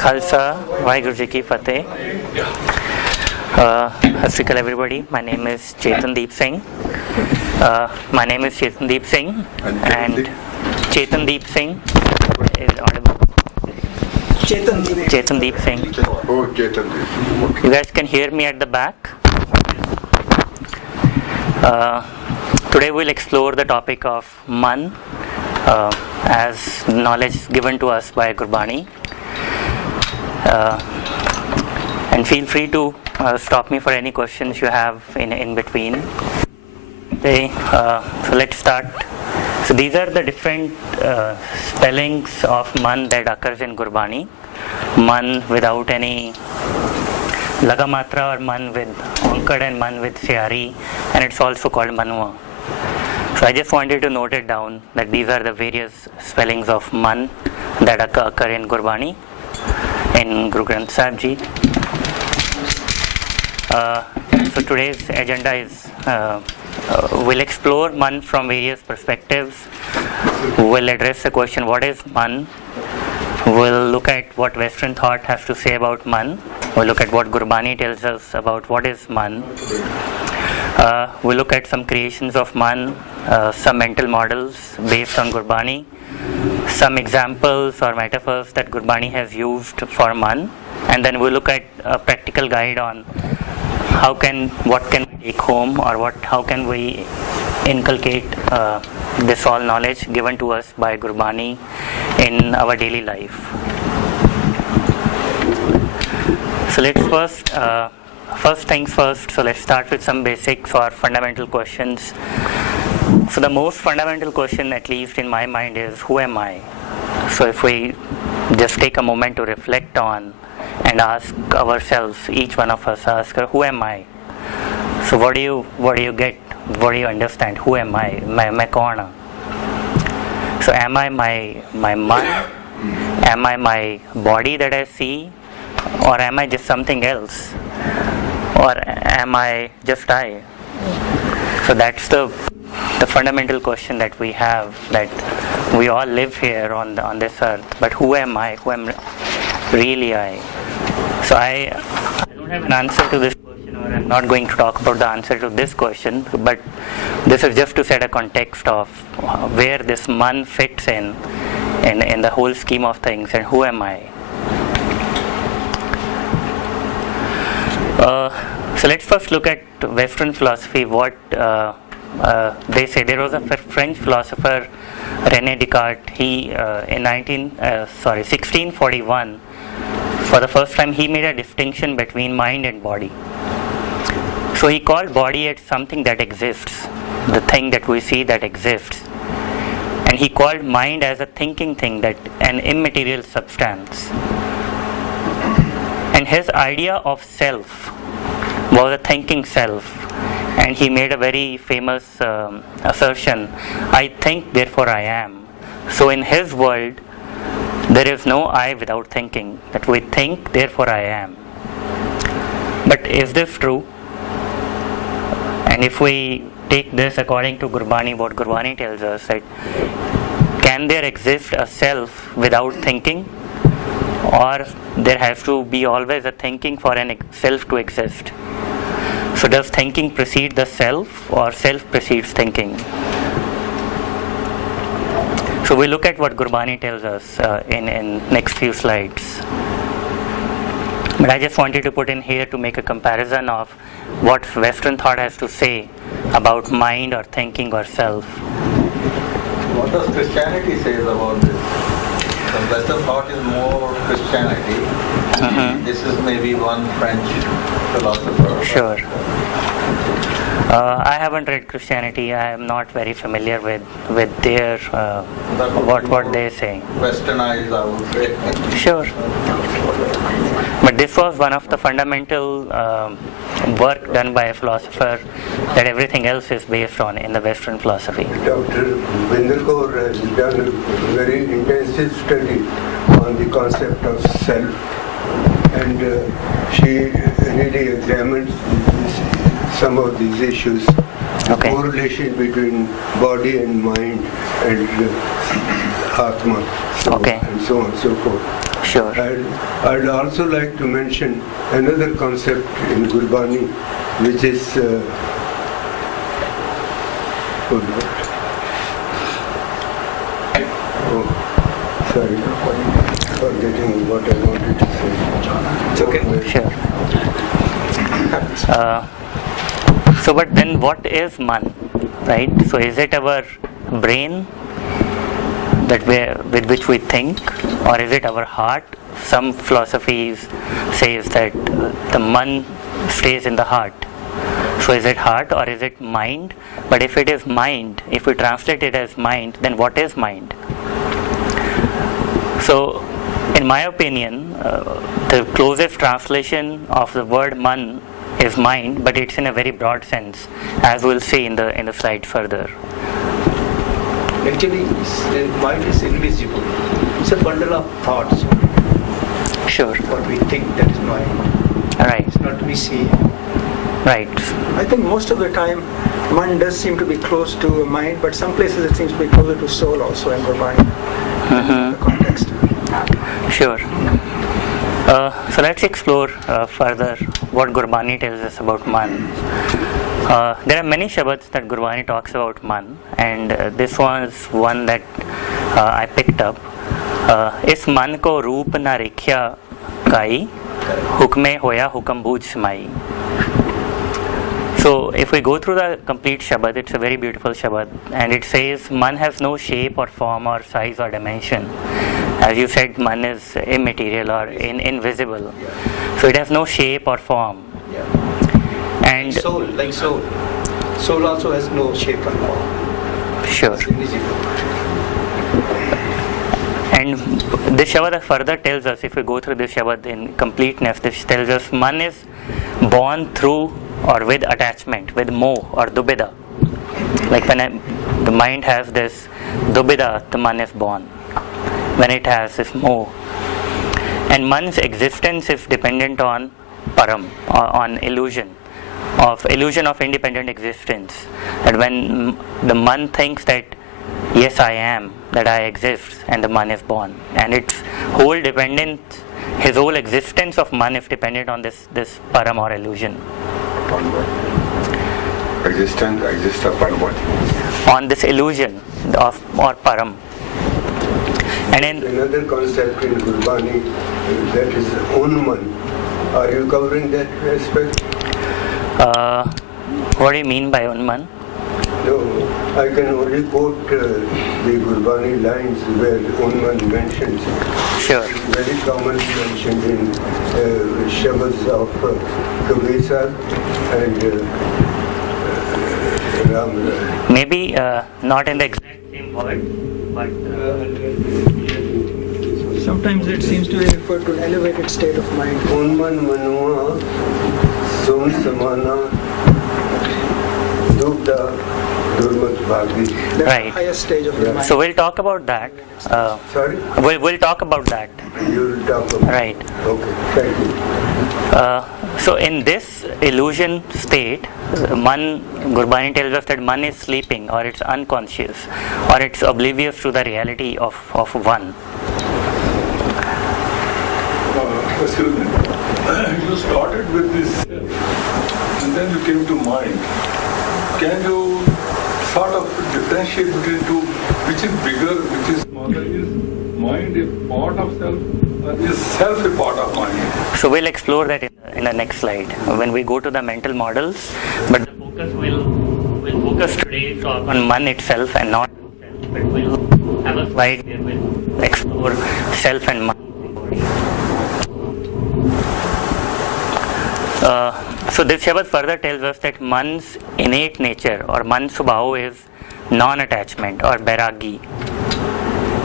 Khalsa, Vaheguru Ji Ki Fateh. Hasrikal everybody, my name is Chetandeep Singh. And Chetandeep Singh is audible. Chetandeep Singh. Oh, Chetandeep. Okay. You guys can hear me at the back. Today we'll explore the topic of Mann as knowledge given to us by Gurbani. And feel free to stop me for any questions you have in between. Okay, so let's start. So these are the different spellings of Mann that occurs in Gurbani. Mann without any lagamatra, or Mann with onkad, and Mann with syari, and it's also called Manua. So I just wanted to note it down that these are the various spellings of Mann that occur in Gurbani, in Guru Granth Sahib Ji. So today's agenda is we'll explore Mann from various perspectives. We'll address the question, what is Mann? We'll look at what Western thought has to say about Mann. We'll look at what Gurbani tells us about what is Mann. We'll look at some creations of Mann, some mental models based on Gurbani, some examples or metaphors that Gurbani has used for Mann, and then we'll look at a practical guide on what can we take home, or how can we inculcate this all knowledge given to us by Gurbani in our daily life. So let's first things first, so let's start with some basics or fundamental questions. So the most fundamental question, at least in my mind, is who am I? So if we just take a moment to reflect on and ask ourselves, each one of us ask, who am I? So what do you get? What do you understand? Who am I? Main kaun hu? So am I my mind? Am I my body that I see? Or am I just something else? Or am I just I? So that's the fundamental question that we have, that we all live here on this earth, but who am I? Who am really I? So I don't have an answer to this question, or I'm not going to talk about the answer to this question, but this is just to set a context of where this Mann fits in the whole scheme of things, and who am I? So let's first look at Western philosophy, what they say. There was a French philosopher, René Descartes. He in 1641, for the first time, he made a distinction between mind and body. So he called body as something that exists, the thing that we see that exists, and he called mind as a thinking thing, that an immaterial substance. And his idea of self was a thinking self, and he made a very famous assertion, I think, therefore I am. So in his world, there is no I without thinking, that we think, therefore I am. But is this true? And if we take this according to Gurbani, what Gurbani tells us, that can there exist a self without thinking? Or there has to be always a thinking for an self to exist? So does thinking precede the self, or self precedes thinking? So we look at what Gurbani tells us in next few slides. But I just wanted to put in here to make a comparison of what Western thought has to say about mind or thinking or self. What does Christianity say about this? The Western thought is more Christianity. Mm-hmm. This is maybe one French philosopher. Sure. I haven't read Christianity. I am not very familiar with their what they say. Westernized, I would say. Sure. But this was one of the fundamental work done by a philosopher that everything else is based on in the Western philosophy. Dr. Vindelkaur has done a very intensive study on the concept of self, and she really examines some of these issues, the correlation between body and mind and Atma, and so on and so forth. Sure. I'd also like to mention another concept in Gurbani, which is sorry, forgetting what I wanted to say. It's okay. Sure. So, but then what is Mann, right? So, is it our brain that with which we think, or is it our heart? Some philosophies says that the Mann stays in the heart. So, is it heart or is it mind? But if it is mind, if we translate it as mind, then what is mind? So, in my opinion, the closest translation of the word Mann is mind, but it's in a very broad sense, as we'll see in the slide further. Actually, mind is invisible. It's a bundle of thoughts. Sure. What we think, that is mind. Right. It's not to be seen. Right. I think most of the time, mind does seem to be close to mind, but some places it seems to be closer to soul also in Gurbani. The context. Sure. So let's explore further what Gurbani tells us about Mann. There are many Shabads that Gurbani talks about Mann, and this was one that I picked up. इस मन को रूप न रेख्या काई हुक्मे होया हुक्म बूझ समाई. So if we go through the complete Shabad, it's a very beautiful Shabad, and it says Mann has no shape or form or size or dimension. As you said, Mann is immaterial or invisible. So it has no shape or form. And Like soul. Soul also has no shape and form. Sure. It's invisible. And this Shabad further tells us, if we go through this Shabad in completeness, this tells us Mann is born through or with attachment, with moh or dubida. Like when the mind has this dubida, the Mann is born. When it has this moh. And Mann's existence is dependent on param, on illusion of independent existence. That when the Mann thinks that yes, I am, that I exist, and the Mann is born, and its whole dependence, his whole existence of Mann is dependent on this param or illusion. Exist upon what? On this illusion of or param. And in Another concept in Gurbani, that is Unman. Are you covering that aspect? what do you mean by Unman? No, I can only quote the Gurbani lines where Unman mentions. Sure. Very commonly mentioned in Shabads of Vichaar and Ram. Maybe not in the exact same word, but Sometimes it seems to refer to an elevated state of mind. Unman Manua Sun Samana Dubda Durmat Bhagi. The Right. highest stage of the mind. so we'll talk about that. Sorry? We'll talk about that. You'll talk about Right. Okay, thank you. So in this illusion state, Mann, Gurbani tells us that Mann is sleeping, or it's unconscious, or it's oblivious to the reality of one. Excuse me. You started with this and then you came to mind. Can you sort of differentiate between two? Which is bigger, which is smaller? Is mind a part of self, or is self a part of mind? So we'll explore that in the next slide when we go to the mental models. But the focus will focus today on Mann itself and not self. But we'll have a slide where we'll explore self and Mann. So this Shabad further tells us that Mann's innate nature or Mann Subhao is non-attachment or Bairagi.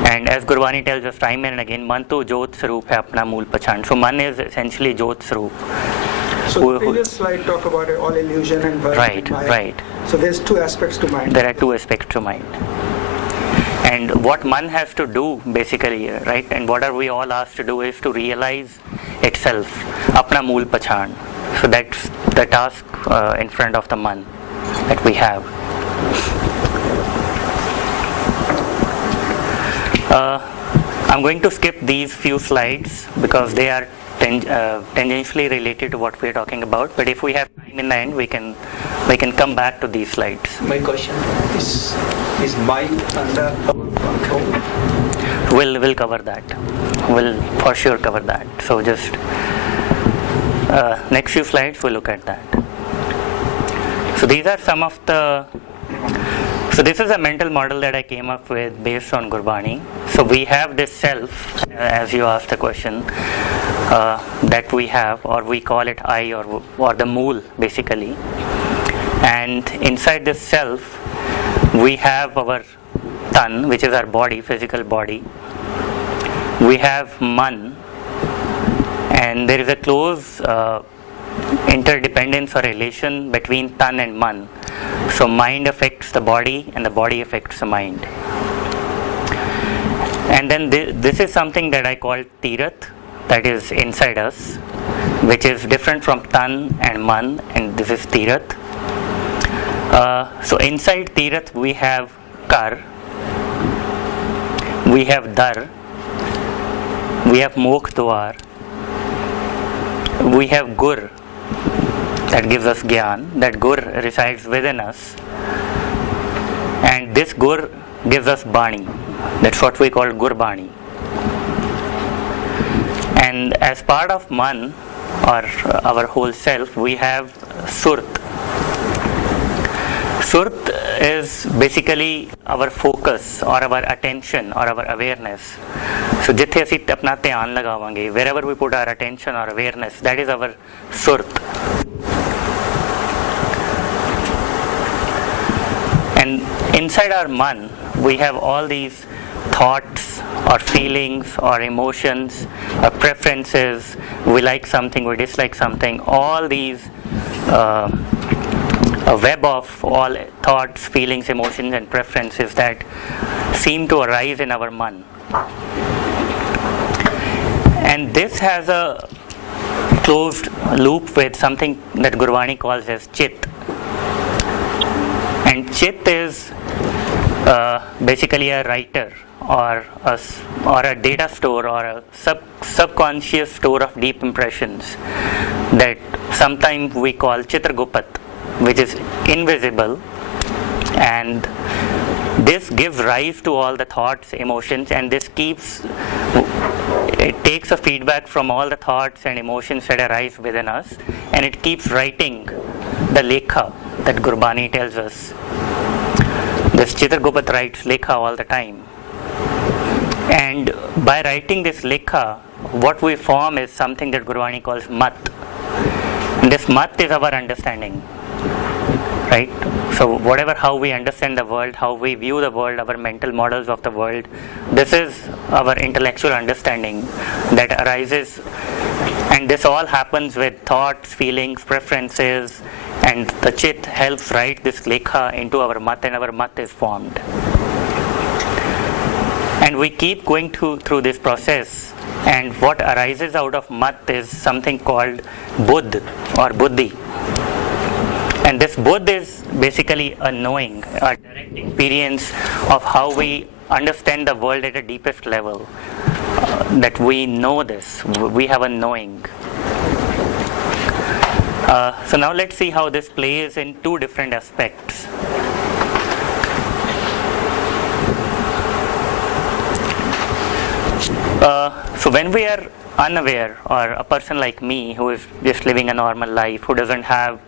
And as Gurbani tells us time and again, Man to Jot Sarup hai apna mool pachan. So Mann is essentially Jot Sarup. So the previous slide talked about all illusion and birth. Right, and mind. right. So there's two aspects to mind. There are two aspects to mind. And what Mann has to do basically, right, and what are we all asked to do is to realize itself, apna mool pachan. So that's the task in front of the Mann that we have. I'm going to skip these few slides because they are tangentially related to what we're talking about, but if we have time in the end, we can come back to these slides. My question is mind under our control? We'll cover that. We'll for sure cover that. So just next few slides we'll look at that. So these are some of the. So this is a mental model that I came up with based on Gurbani. So we have this self, as you asked the question, that we have, or we call it I, or the mool basically. And inside this self, we have our tan, which is our body, physical body. We have man, and there is a close interdependence or relation between tan and man. So mind affects the body and the body affects the mind. And then this is something that I call tirath, that is inside us, which is different from tan and man, and this is tirath. So inside tirath we have kar, we have dar, we have mokh dwar, we have gur, that gives us gyan. That gur resides within us, and this gur gives us bani. That's what we call gurbani. And as part of man, or our whole self, we have surt. Surt is basically our focus or our attention or our awareness. So jithe ਅਸੀਂ अपना ध्यान लगावाਂਗੇ, wherever we put our attention or awareness, that is our surt. And inside our man, we have all these thoughts or feelings or emotions or preferences. We like something, we dislike something. All these, a web of all thoughts, feelings, emotions and preferences that seem to arise in our man. And this has a closed loop with something that Gurbani calls as chit. And chit is basically a writer or a data store or a subconscious store of deep impressions that sometimes we call Chitragupat, which is invisible, and this gives rise to all the thoughts, emotions, and it takes a feedback from all the thoughts and emotions that arise within us, and it keeps writing the lekha that Gurbani tells us. This Chitragupat writes lekha all the time, and by writing this lekha, what we form is something that Gurbani calls mat. And this mat is our understanding, right? So how we understand the world, how we view the world, our mental models of the world, this is our intellectual understanding that arises, and this all happens with thoughts, feelings, preferences, and the chit helps write this lekha into our mat, and our mat is formed. And we keep going through this process, and what arises out of mat is something called buddh or buddhi. And this buddh is basically a knowing, a direct experience of how we understand the world at a deepest level. That we know this, we have a knowing. So now let's see how this plays in two different aspects. So when we are unaware, or a person like me who is just living a normal life, who doesn't have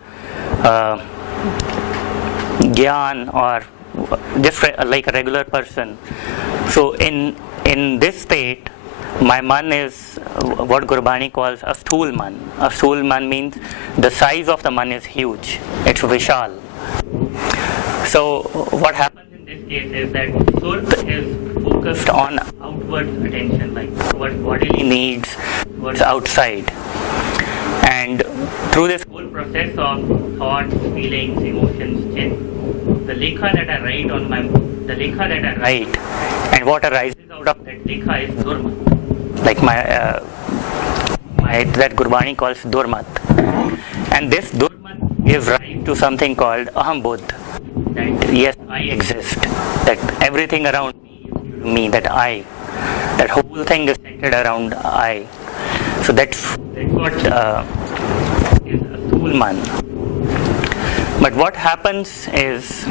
gyan, or just like a regular person, so in this state, my man is what Gurbani calls a sthul man. A sthul man means the size of the man is huge. It's Vichaar. So what happens in this case is that Surt is focused on outward attention, like towards bodily needs, towards outside. And through this whole process of thoughts, feelings, emotions, the lekha that I write and what arises out of that lekha is durmat, like that Gurbani calls durmat. And this durmat gives rise to something called aham buddh, that yes, I exist, that everything around me is me, that I. That whole thing is centered around I. So that's what is a Sthul Man. But what happens is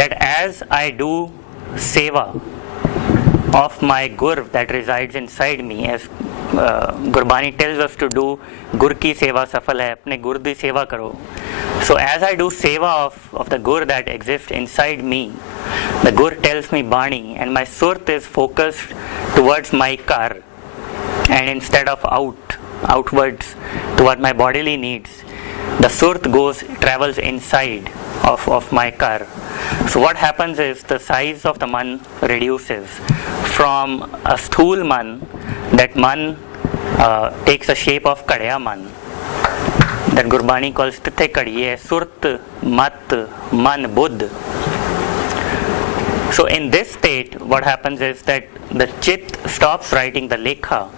that as I do seva of my gur that resides inside me, as Gurbani tells us to do, gur ki seva safal hai, apne gur di seva karo. So as I do seva of the gur that exists inside me, the gur tells me Bani, and my surt is focused towards my kar, and instead of outwards toward my bodily needs, the surt travels inside of my kar. So what happens is the size of the man reduces from a sthul man. That man takes the shape of kadya man, that Gurbani calls tithe kadiye, surt, mat, man, buddh. So in this state, what happens is that the chit stops writing the lekha,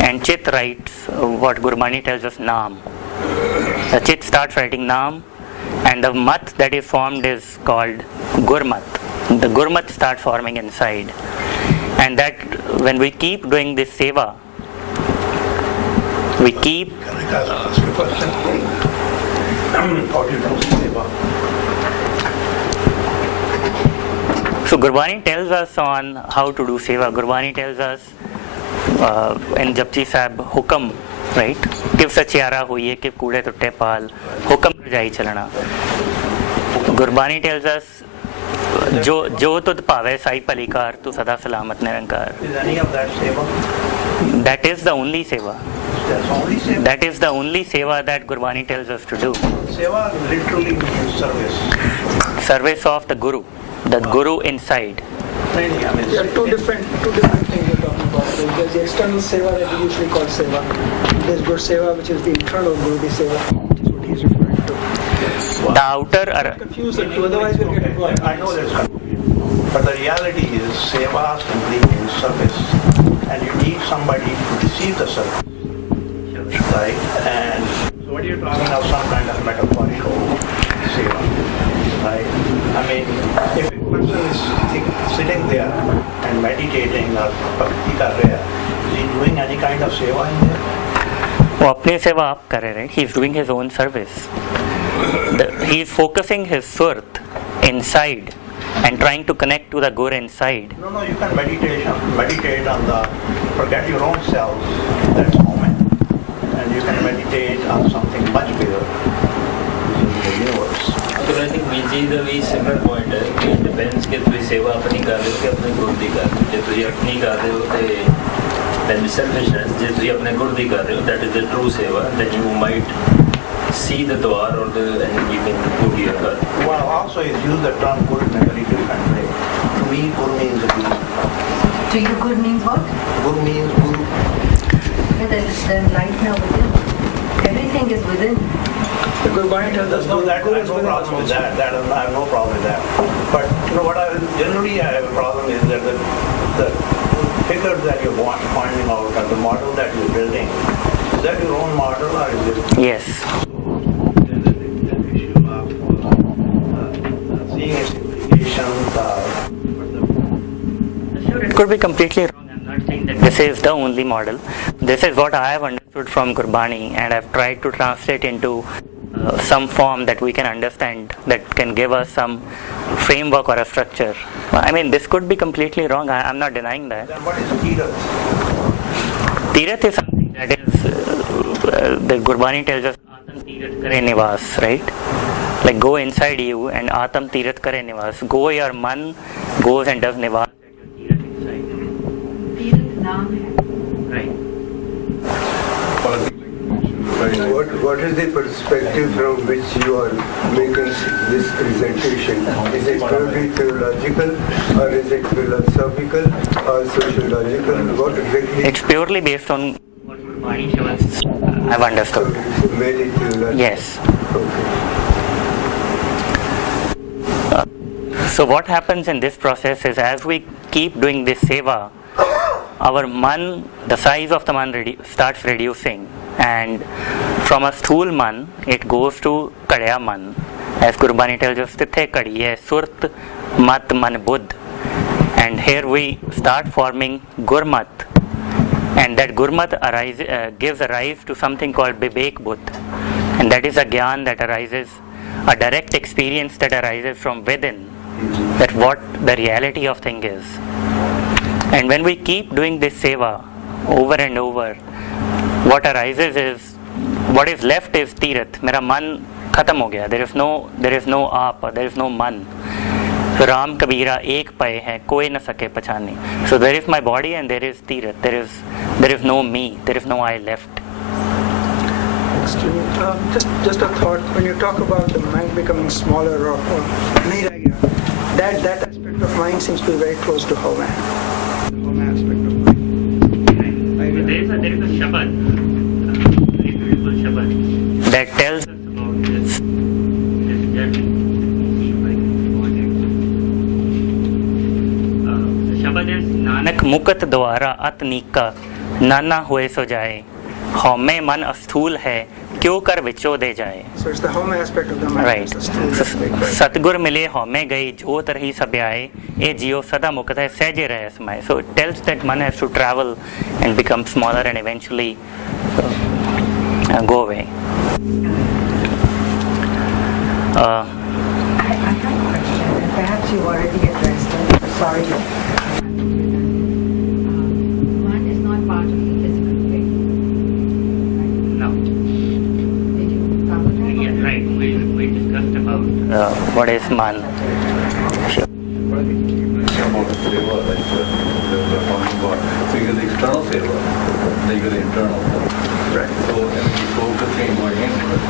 and chit writes what Gurbani tells us, naam. The chit starts writing naam, and the mat that is formed is called gurmat. The gurmat starts forming inside, and that when we keep doing this seva, we keep. Can I ask you a question? How do you do seva? So Gurbani tells us on how to do seva. Gurbani tells us in Japji Sahib, hukam, right? Kiv sachiara huiye, kiv kude tutte paal, hukam rajai chalana. Gurbani tells us, jo tud pave sai palikar, tu sada salamat nirankar. Is any of that seva? That is the only seva. That's only seva? That is the only seva that Gurbani tells us to do. Seva literally means service. Service of the Guru, the Guru inside. I mean, There are two different things you're talking about. There's the external seva that we usually call seva. There's Gur seva, which is the internal Guru seva, which is what he's referring to. The outer. Confuse the two, otherwise we'll get Okay, I know there's confusion. But the reality is seva simply means service. And you need somebody to receive the service. Right? And so what are you talking of, some kind of metaphorical seva? Right? I mean, if a person is sitting there and meditating or bhakti kar raha hai, is he doing any kind of seva in there? वो अपनी सेवा आप कर रहे हैं. He is doing his own service. He is focusing his surt inside and trying to connect to the Guru inside. No, you can meditate on the, forget your own self in that moment. And you can meditate on something much bigger, the universe. So I think VG the very similar point है कि it depends कि तुम सेवा अपनी कर रहे हो कि अपने गुरु दी कर रहे हो. जब तुम अपनी कर रहे हो तो then the selfishness. जब तुम अपने गुरु दी कर रहे हो, that is the true seva. Then you might see the dwar or and you can go to your car. Well, also is use the term guru in a very different way. To me, guru means a guru. To you, good means what? Guru means guru. Yeah, then right now within. Everything is within. The Gurbani tells us No, that, I Guru have is no within us problem with also. that. I have no problem with that. But you know what I generally I have a problem is that the figure that you're pointing out or the model that you're building, is that your own model or is it? Yes. There's an issue of seeing its implications. Sure, it could be completely wrong. I'm not saying that this is the only model. This is what I have understood from Gurbani, and I've tried to translate into some form that we can understand, that can give us some framework or a structure. I mean, this could be completely wrong. I'm not denying that. Then what is Tirath? Tirath is something that is, the Gurbani tells us, Atam Tirath Kare Nivas, right? Like go inside you and Atam Tirath Kare Nivas. Go, your man goes and does Nivas at your Tirath inside. Tirath naam hai. Right. What is the perspective from which you are making this presentation? Is it purely theological, or is it philosophical, or sociological? What exactly? It's purely based on what Gurbani shows I've understood. It's mainly theological. Yes. Okay. So what happens in this process is, as we keep doing this seva, our man, the size of the man starts reducing, and from a sthul man it goes to kadya man, as Gurbani tells us, tithe kadiye, surt, mat, man, buddh. And here we start forming Gurmat, and that Gurmat gives rise to something called Vivek Buddh, and that is a Gyan that arises, a direct experience that arises from within, that what the reality of thing is. And when we keep doing this seva over and over, what arises is, what is left is Tirath. Mera man khatam ho gaya. There is no aap, there is no man. So Ram Kabira ek paye hai, koi na sake pachani. So there is my body and there is Tirath. There is no me, there is no I left. Excuse me. Just a thought. When you talk about the mind becoming smaller or nahi reh gaya, that aspect of mind seems to be very close to Home. The Home aspect of mind. There is a Shabad, very beautiful Shabad, that tells us about this journey. The Shabad is Nanak Mukat Dwara Atnika Nana Hue So Jaye Home Man Asthul Hai Kyo Kar Vicho De Jaye. So it's the Home aspect of the mind. Right. It's the aspect, right? Satgur Mile Home Gai Jot Rahi Sabyaye E Jio Sada Mukat Hai Sehje Rahe Samaye. So it tells that man has to travel and become smaller and eventually go away. I have a question, and perhaps you already addressed it. Sorry. Mann is not part of the physical brain. No. Did you cover that? Yeah, right. We discussed about what is man. Sure. About seva, like we're talking about. So you get the external seva, then you get the internal. Right. So and you focusing going inward,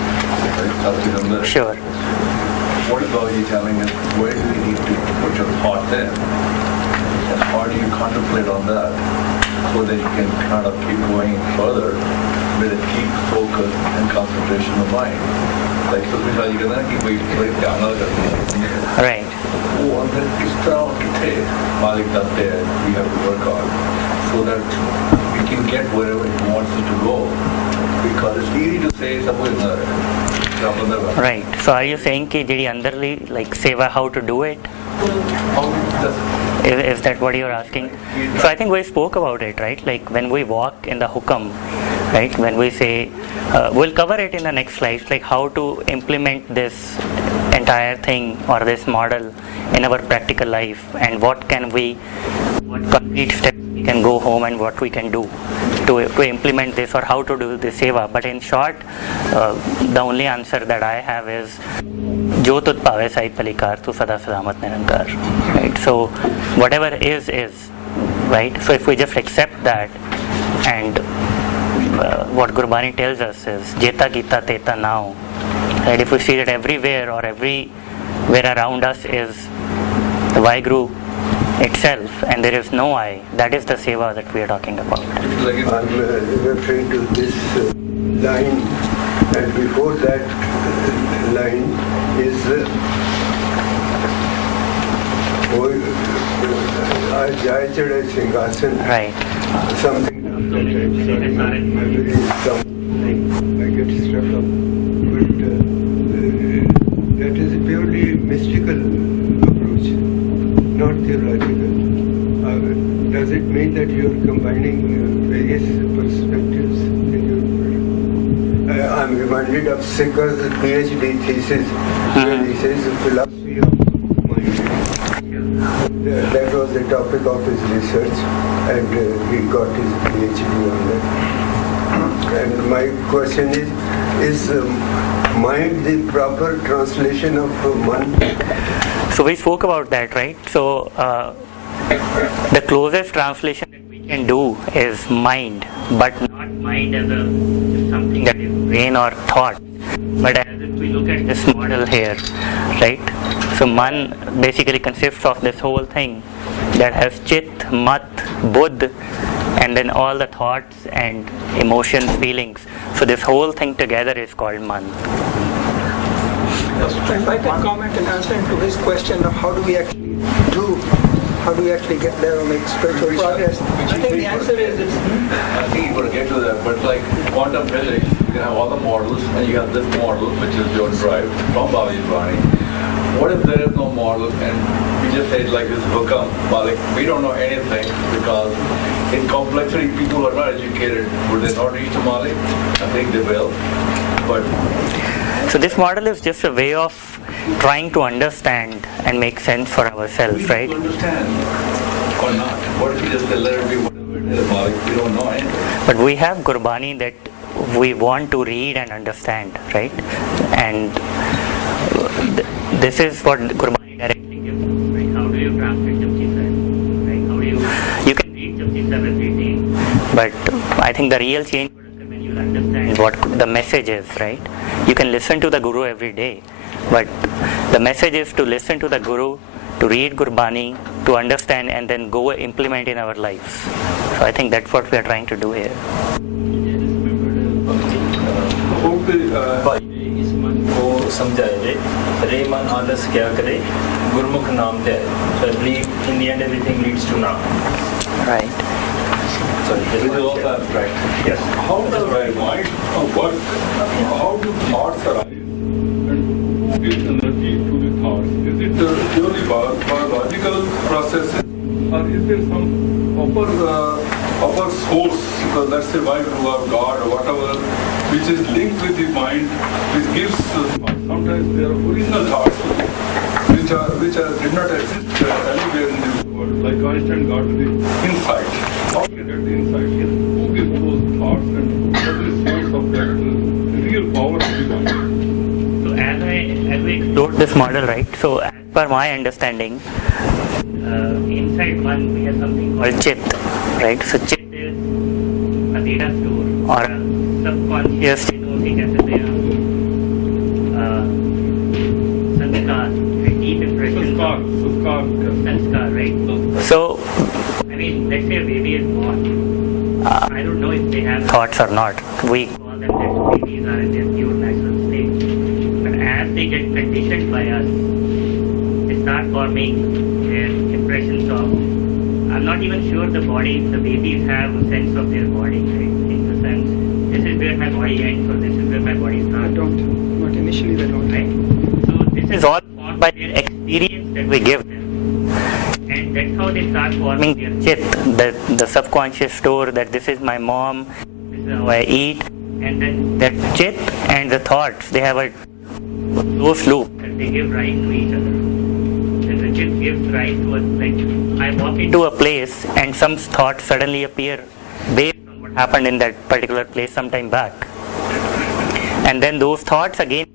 right? Sure. What is Babaji telling us? Where do you need to put your thought in? And how do you contemplate on that so that you can kind of keep going further with a deep focus and concentration of mind? Like, so you can keep going down. Right. Oh, and then it's down to take Malik that there we have to work on so that we can get wherever he wants us to go. Because it's easy to say somewhere another. Right. So are you saying ki jehdi andarli like seva, how to do it? Is that what you're asking? So I think we spoke about it, right? Like when we walk in the hukam, right? When we say, we'll cover it in the next slides, like how to implement this entire thing or this model in our practical life, and what concrete steps we can go home and what we can do to implement this, or how to do the seva. But in short, the only answer that I have is Jo Tut Pave Sai Palikar Tu Sada Sadamat Nirankar. Right? So whatever is, right? So if we just accept that, and what Gurbani tells us is Jeta Gita Teta Now. Right? If we see that everywhere or everywhere around us is the Vaheguru itself, and there is no I, that is the seva that we are talking about. I'm referring to this line, and before that line is Jai Chade Singhasan. Right. Something after that. Sorry, my memory is some. I get struck up. But that is a purely mystical approach, not theological. Does it mean that you are combining various perspectives in your? I'm reminded of Sikha's PhD thesis, where he says the philosophy of mind. That was the topic of his research, and he got his PhD on that. And my question is mind the proper translation of Mann? So we spoke about that, right? So the closest translation that we can do is mind, but not mind as just something that is brain or thought, but as if we look at this model here, right? So Man basically consists of this whole thing that has Chit, Mat, Buddh, and then all the thoughts and emotions, feelings. So this whole thing together is called Man. If I can comment in answering to his question of how do we actually get there or make spiritual progress, I think the answer is I think you got to get to that, but like quantum physics, you can have all the models, and you have this model, which is your drive from Babaji's Vani. What if there is no model and we just say it like this, Hukam, Malik, we don't know anything because in complexity people are not educated. Would they not reach to Malik? I think they will. But So this model is just a way of trying to understand and make sense for ourselves, we right? need to understand or not. What if we just say let it be whatever it is, Malik? We don't know anything. But we have Gurbani that we want to read and understand, right? And this is what Gurbani directly gives us, right? How do you translate Japji Sahib, right? How do you can read Japji Sahib every day, but I think the real change would occur when you understand what the message is, right? You can listen to the Guru every day, but the message is to listen to the Guru, to read Gurbani, to understand and then go implement in our lives. So I think that's what we are trying to do here. Okay, इस मन को समझाए रे मन आलस क्या करे गुरमुख नाम ते so I believe in the end everything leads to now. Right. Sorry, Which is also abstract. yes. how does the mind work? How do thoughts arise? And who gives energy to the thoughts? Is it purely biological processes, or is there some upper source, let's say Vaihu or God or whatever, which is linked with the mind, which gives sometimes their original thoughts, which did not exist anywhere in this world, like Einstein got the insight. How do you get the insight? Who gives those thoughts and what is the source of that real power of the mind? So as we explored this model, right? So as per my understanding, inside one we have something called Chit, right? So Chit is a data store or a subconscious state of sanskar, a deep impression. Sanskar, right? So, I mean, let's say a baby is born. I don't know if they have thoughts or not. We call them that babies are in their pure natural state. But as they get conditioned by us, they start forming their impressions of. I'm not even sure the babies have a sense of their body, right? In the sense, this is where my body ends or this is where my body I starts. don't. Not initially, they don't. Right? So this is all formed by their experience that we give them. And that's how they start forming their chit, the subconscious store that this is my mom, this is how I eat. And then that chit and the thoughts, they have a close loop that they give rise to each other. And the chit gives rise to us, like I walk into a place and some thoughts suddenly appear based on what happened in that particular place some time back. And then those thoughts again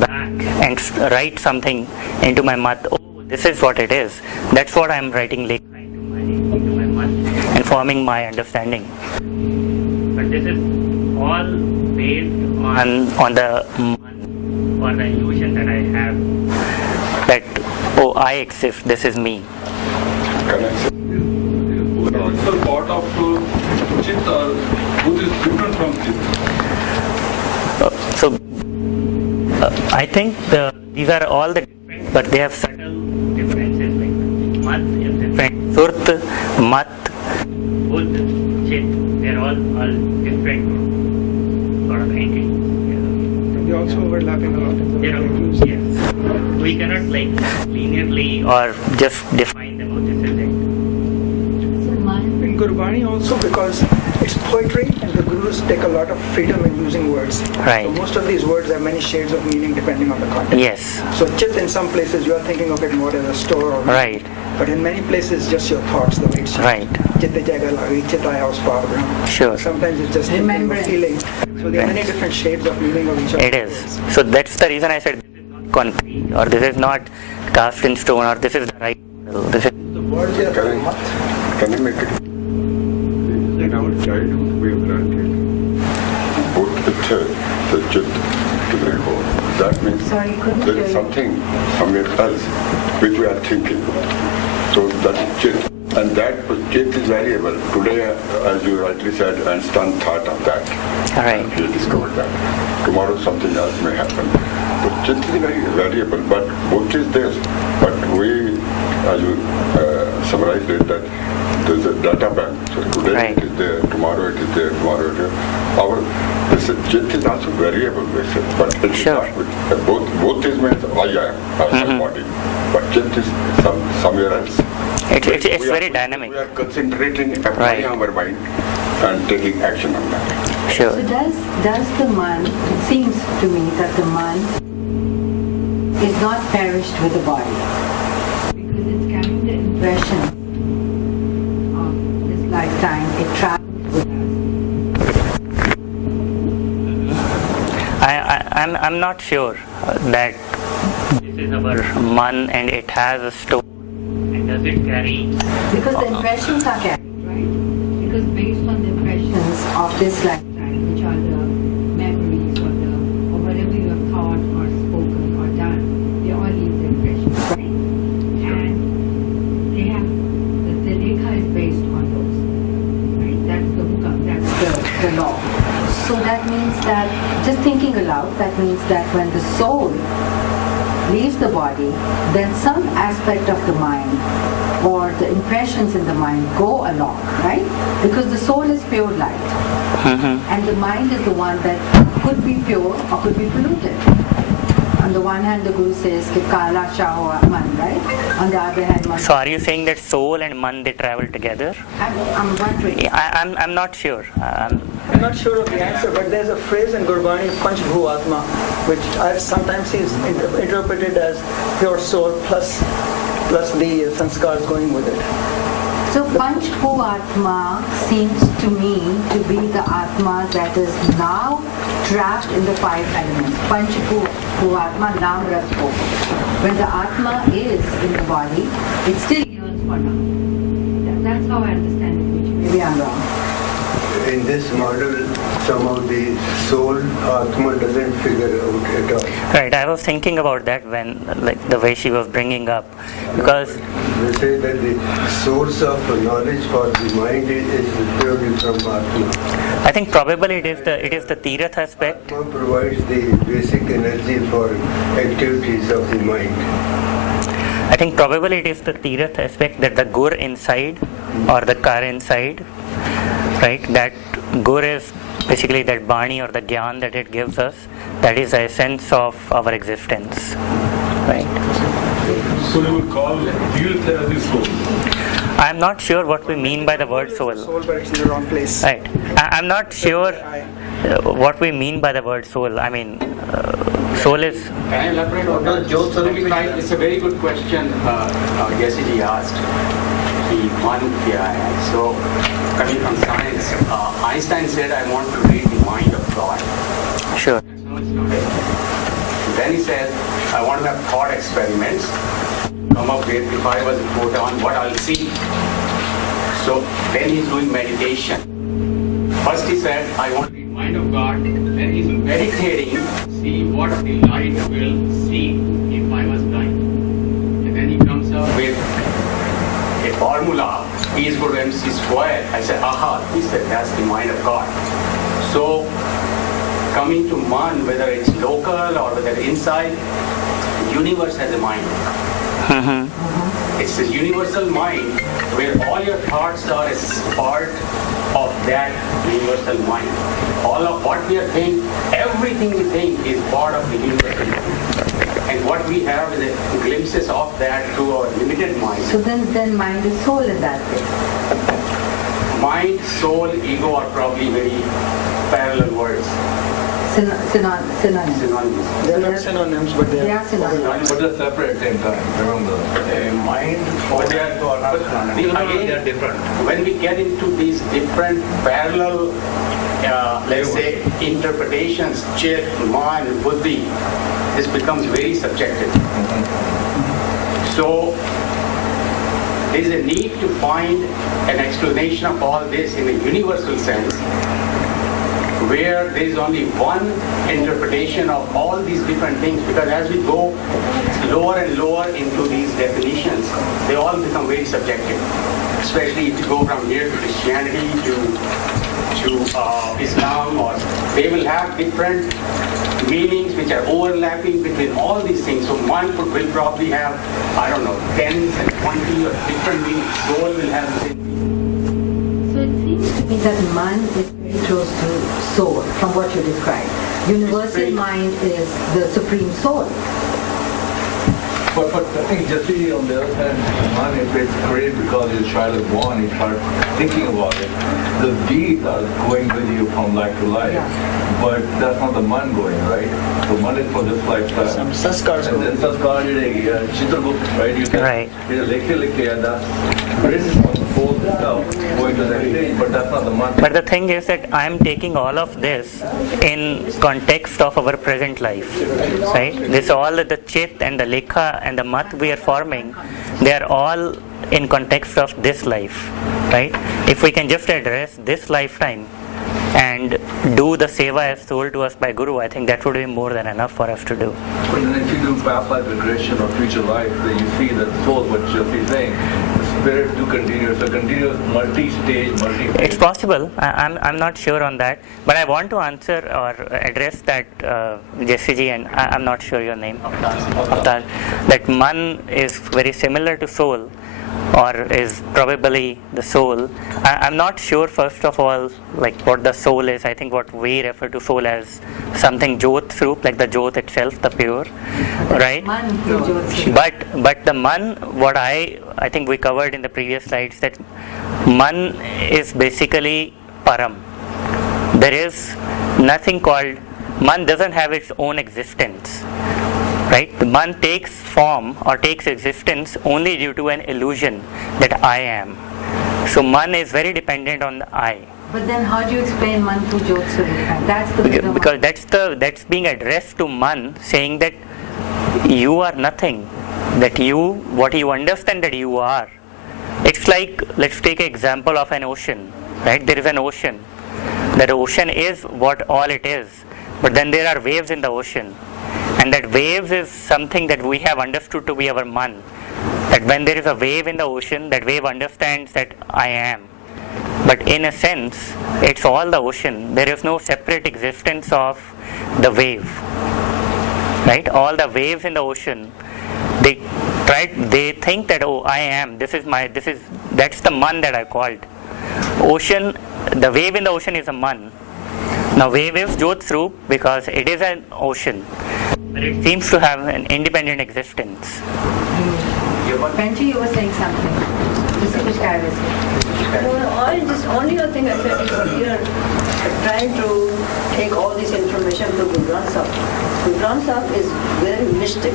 back and write something into my mat. Oh, this is what it is. That's what I'm writing into my mat and forming my understanding. But this is all based on the man or the illusion that I have that, oh, I exist, this is me. Can I say? Is also part of Chit or who is different from Chit? I think these are all the different, but they have subtle differences. Like mat is different, surt, mat, buddh, chit. They're all different sort of entities. And they're also overlapping a lot in the You know, conclusion. yes. We cannot like linearly or just define them. Oh, this is it. So Mann, In Gurbani also, because it's poetry and the gurus take a lot of freedom in using words. Right. So most of these words have many shades of meaning depending on the context. Yes. So chit in some places you are thinking of it more as a store or Right. but in many places just your thoughts, the way it's Right. Chitte jaga lagi, chitaya house power. Sure. Sometimes it's just thinking or Remembrance. feeling. So there are many Remembrance. different shades of meaning of each of It the is. words. So that's the reason I said this is not concrete or this is not cast in stone or this is the right model. This is The words are Can I- mat. Can you make it? In our childhood, we have learned it. Put the chit to the core. That means Sorry, couldn't there hear is you. something somewhere else which we are thinking. So that is chit. And that chit is variable. Today, as you rightly said, Einstein thought of that. Right. He discovered that. Tomorrow something else may happen. But chit is very variable, but both is there. But we, as you summarized it, that there's a data bank. So today Right. it is there, tomorrow it is there, tomorrow it is there. Our this Chit is also variable, but it is Sure. not with both these means I am, my body, but Chit is somewhere else. It's We are- very dynamic. We are concentrating, Right. applying our mind and taking action on that. Sure. So does the Mann, it seems to me that the Mann is not perished with the body, because it's carrying the impression of this lifetime, it travels with us. I'm not sure that this is our Mann and it has a stone. And does it carry? Because the impressions are carried, right? Because based on the impressions of this lifetime, which are the memories or whatever you have thought or spoken or done, they all leave the impressions, right? And they have, the lekha is based on those, right? That's the hukam, that's the law. So that means that, just thinking aloud, that means that when the soul leaves the body, then some aspect of the mind or the impressions in the mind go along, right? Because the soul is pure light. And the mind is the one that could be pure or could be polluted. On the one hand, the Guru says, कि Kalaa Shah Mann, right? On the other hand, Mann. So are you saying that soul and Mann, they travel together? I'm wondering. I'm not sure. I'm not sure of the answer, but there's a phrase in Gurbani, Panch Bhu Atma, which I've sometimes seen interpreted as pure soul plus the sanskars going with it. So Panch Bhu Atma seems to me to be the Atma that is now trapped in the five elements. Panch Bhu Atma, Nam Ras Bhog. When the Atma is in the body, it still yearns for Nam. That's how I understand it, which maybe I'm wrong. In this model, somehow the soul, Atma, doesn't figure out at all. Right, I was thinking about that when, like, the way she was bringing up, because They say that the source of knowledge for the mind is purely from Atma. I think probably it is the Tirath aspect. Atma provides the basic energy for activities of the mind. I think probably it is the Tirath aspect, that the Gur inside or the Kar inside, right? That Gur is basically that Bani or the Gyan that it gives us. That is the essence of our existence, right? So you would call Tirth as the soul. I'm not sure what we mean by the word soul. Soul, but it's in the wrong place. Right. I'm not sure what we mean by the word soul. I mean, soul is. Can I elaborate on that? It's a very good question Gesiji asked. The Mann kya hai? So, coming from science, Einstein said, I want to read the mind of God. Sure. No, it's not it. Then he said, I want to have thought experiments. Come up with, if I was a photon, what I'll see. So then he's doing meditation. First he said, I want to read mind of God. Then he's meditating, see what the light will see if I was blind. And then he comes up with a formula, E is equal to mc squared. I said, aha, he said, that's the mind of God. So coming to Mann, whether it's local or whether inside, the universe has a mind. It's a universal mind where all your thoughts are a part of that universal mind. All of what we are thinking, everything we think is part of the universal mind. And what we have is a glimpses of that through our limited mind. So then mind is soul in that way. Mind, soul, ego are probably very parallel words. Synonymous. Synonymous. They're not synonyms, but They are synonymous. But they're separate at the same time, remember? Mind, But they are, they are different. When we get into these different parallel, let's say, interpretations, Chit, Mann, Buddhi, this becomes very subjective. So there is a need to find an explanation of all this in a universal sense, where there is only one interpretation of all these different things, because as we go lower and lower into these definitions, they all become very subjective, especially if you go from here to Christianity to Islam, or they will have different meanings which are overlapping between all these things. So one will probably have, I don't know, 10 and 20 or different meanings. Soul will have the same meaning. me that Mann is very close to soul, from what you described. Universal mind is the supreme soul. But I think Jesse, on the other hand, man, if it's great because your child is born, you start thinking about it. The deeds are going with you from life to life. But that's not the man going, right? So man is for this lifetime. Some sanskars And then sanskar, Chitragupt, right? You can, Right. and that's written on the soul itself, going to the next stage, but that's not the man. But the thing is that I am taking all of this in context of our present life, right? This all the chit and the lekha and the mat we are forming, they are all in context of this life, right? If we can just address this lifetime and do the seva as told to us by Guru, I think that would be more than enough for us to do. But then if you do past life regression or future life, then you see that soul, what Jesse is saying, the spirit do continue. So continuous multi-stage, multi-phase. It's possible. I'm not sure on that, but I want to answer or address that Jesse ji, and I'm not sure your name. Avtar. That man is very similar to soul, or is probably the soul. I'm not sure, first of all, like what the soul is. I think what we refer to soul as something Jyot Swarup, like the Jyot itself, the pure, right? Mann is Jyot Swarup. But the man, what I think we covered in the previous slides, that man is basically param. There is nothing called, man doesn't have its own existence. Right? The man takes form or takes existence only due to an illusion that I am. So man is very dependent on the I. But then how do you explain Mann to Jyot Swarup? That's the bigger Because one. that's being addressed to man, saying that you are nothing, that what you understand that you are. It's like, let's take an example of an ocean, right? There is an ocean. That ocean is what all it is, but then there are waves in the ocean. And that waves is something that we have understood to be our man. That when there is a wave in the ocean, that wave understands that I am. But in a sense, it's all the ocean. There is no separate existence of the wave. Right? All the waves in the ocean, they think that, oh, I am, that's the man that I called. Ocean, the wave in the ocean is a man. Now wave is Jyot Swarup because it is an ocean, but it seems to have an independent existence. Benji, you were saying something. This is This only thing I said is we are trying to take all this information to Gurdwara Sahib. Gurdwara Sahib is very mystic.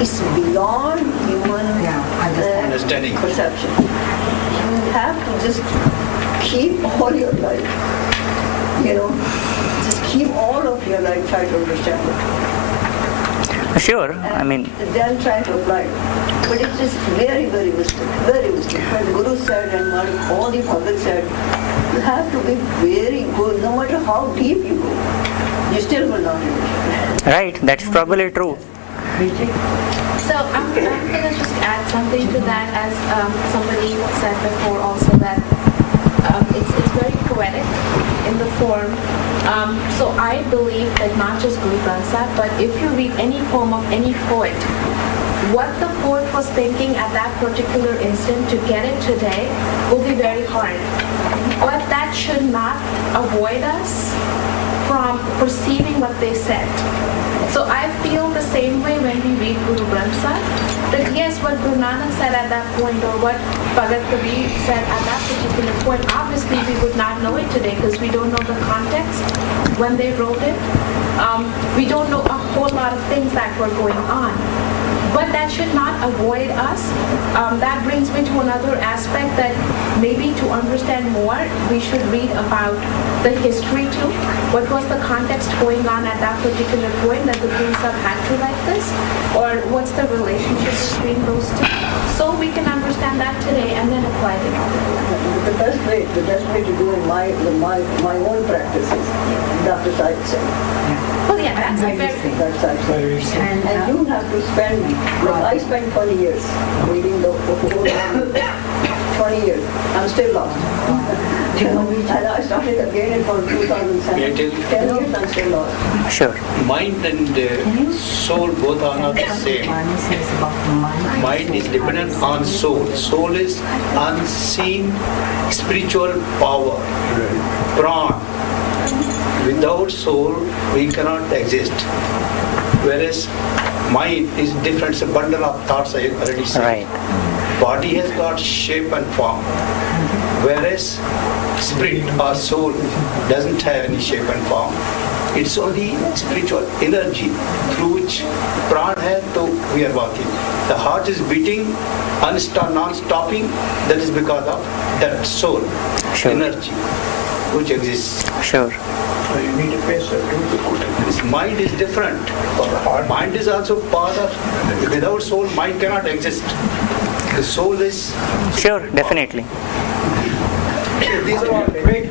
It's beyond human Understanding. perception. You have to just keep all your life, just keep all of your life, try to understand it. Sure, And then try to apply it. But it's just very, very mystic, very mystic. When Guru said and all the public said, you have to be very good, no matter how deep you go, you still will not understand. right, that's probably true. So I'm going to just add something to that, as somebody said before also, that it's very poetic in the form. So I believe that not just Guru Granth Sahib, but if you read any poem of any poet, what the poet was thinking at that particular instant to get it today will be very hard. But that should not avoid us from perceiving what they said. So I feel the same way when we read Guru Granth Sahib, that yes, what Guru Nanak said at that point, or what Bhagat Kabir said at that particular point, obviously we would not know it today because we don't know the context when they wrote it. We don't know a whole lot of things that were going on. But that should not avoid us. That brings me to another aspect, that maybe to understand more, we should read about the history too. What was the context going on at that particular point that the Guru Sahib had to write this? Or what's the relationship between those two? So we can understand that today and then apply it. The best way to do in my own practice is Dr. Sahib said. Well, yeah, that's a very... And you have to spend, I spent 20 years reading the whole 20 years. I'm still lost. And I started again in 2007. May I tell you? 10 years I'm still lost. Sure. Mind and soul both are not the same. Mind is dependent on soul. Soul is unseen spiritual power, prana. Without soul, we cannot exist. Whereas mind is different. It's a bundle of thoughts, I already said. Right. Body has got shape and form. Whereas spirit or soul doesn't have any shape and form. It's only spiritual energy through which prana hai, so we are walking. The heart is beating non-stopping, that is because of that soul, Sure. energy which exists. Sure. So you need a pacer to put it. This mind is different. Mind is also part of, without soul, mind cannot exist. The soul is, Sure, definitely. These are all great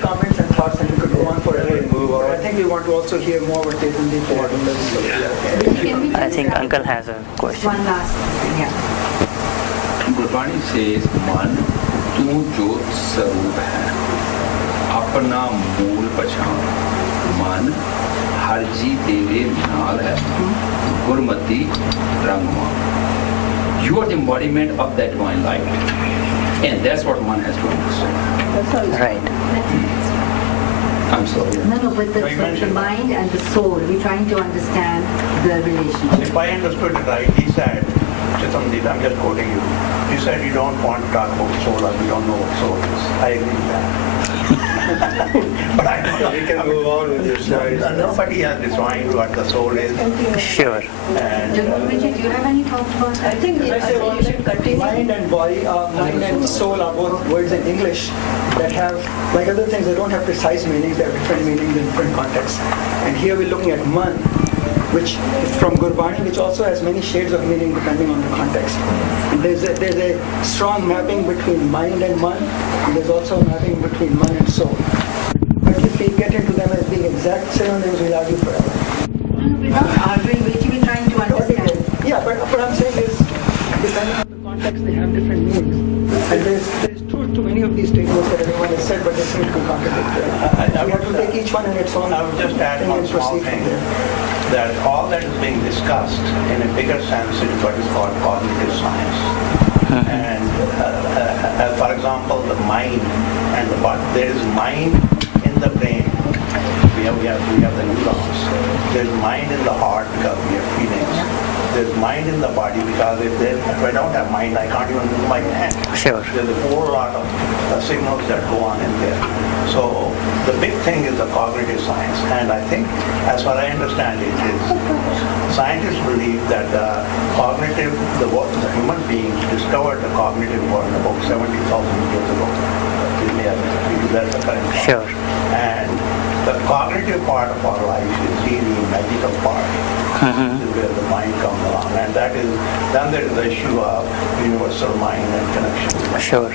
comments and thoughts, and we could go on forever. But I think we want to also hear more what Chetandeep said on this. I think Uncle has a question. One last, yeah. Gurbani says मन तू जोत स्वरूप है अपना मूल पहचान मन हर जी तेरे नाल है गुरमति रंगवा. You are the embodiment of that divine light, and that's what one has to understand. That's how it's Right. I'm sorry. No, but the mind and the soul, we're trying to understand the relationship. If I understood it right, he said, Chetandeep, I'm just quoting you. You said you don't want to talk about soul or you don't know what soul is. I agree with that. But I know You can move on with your slides. nobody has defined what the soul is. Sure. And Richard, do you have any thoughts about I think you should continue. Mind and body, mind and soul are both words in English that have, like other things, they don't have precise meanings, they have different meanings in different contexts. And here we're looking at Mann, which is from Gurbani, which also has many shades of meaning depending on the context. And there's a strong mapping between mind and Mann, and there's also a mapping between Mann and soul. But if we get into them as being exact synonyms, we'll argue forever. We're not arguing, we're trying to understand. Yeah, but what I'm saying is, depending on the context, they have different meanings. And there's truth to many of these statements that everyone has said, but they seem to be contradictory. We have to take each one in its own I would just add thing one and small proceed thing, from there. that all that is being discussed in a bigger sense is what is called cognitive science. And for example, the mind and the body. There is mind in the brain. We have the neurons. There's mind in the heart because we have feelings. There's mind in the body because if I don't have mind, I can't even move my hand. Sure. There's a whole lot of signals that go on in there. So the big thing is the cognitive science. And I think, as far as I understand it, is scientists believe that the human beings discovered the cognitive world about 70,000 years ago. That's the current thought. Sure. And the cognitive part of our life is really a magical part. This is where the mind comes along. And that is, then there is the issue of universal mind and connection. Sure.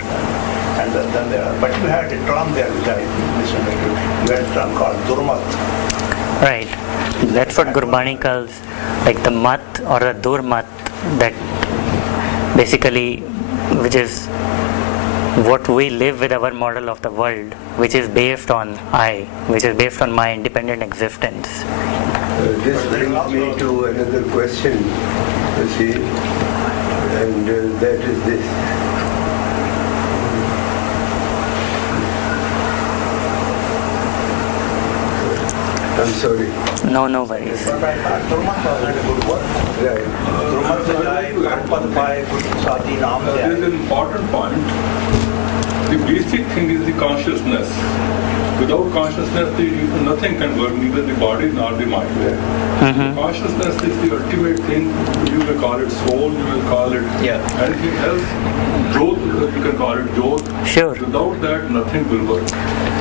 And then there are, but you had a term there which I misunderstood. You had a term called Durmat. Right. That's what Gurbani calls like the mat or the durmat, that basically, which is what we live with our model of the world, which is based on I, which is based on my independent existence. This brings me to another question, you see, and that is this. I'm sorry. No worries. But I thought Durmat was not a good word. Right. Durmat Sajai, Gurpad Bhai, Sati Naam There is Jai. an important point. The basic thing is the consciousness. Without consciousness, nothing can work, neither the body nor the mind. Consciousness is the ultimate thing. You will call it soul, you will call it anything else. Jot, you can call it Jot. Sure. Without that, nothing will work.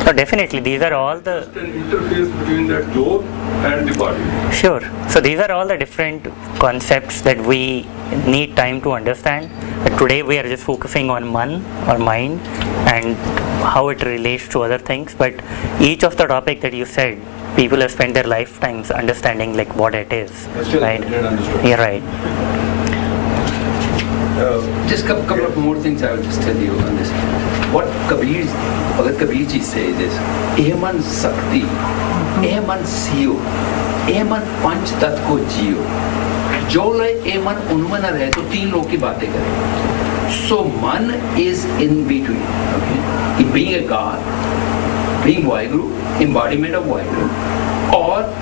So definitely, these are all the Just an interface between that Jot and the body. Sure. So these are all the different concepts that we need time to understand. But today we are just focusing on Mann or mind and how it relates to other things. But each of the topic that you said, people have spent their lifetimes understanding like what it is. Still, Right? I didn't understand. You're right. Just couple of more things I will just tell you on this. What Kabir ji says is, Eman Sakti, Eman Siyo, Eman Panch Tat Ko Jiyo. जो ले Eman उनमें न रहे तो तीन लोग की बातें करें. So Man is in between. Okay? Being a God, being Vaheguru, embodiment of Vaheguru, और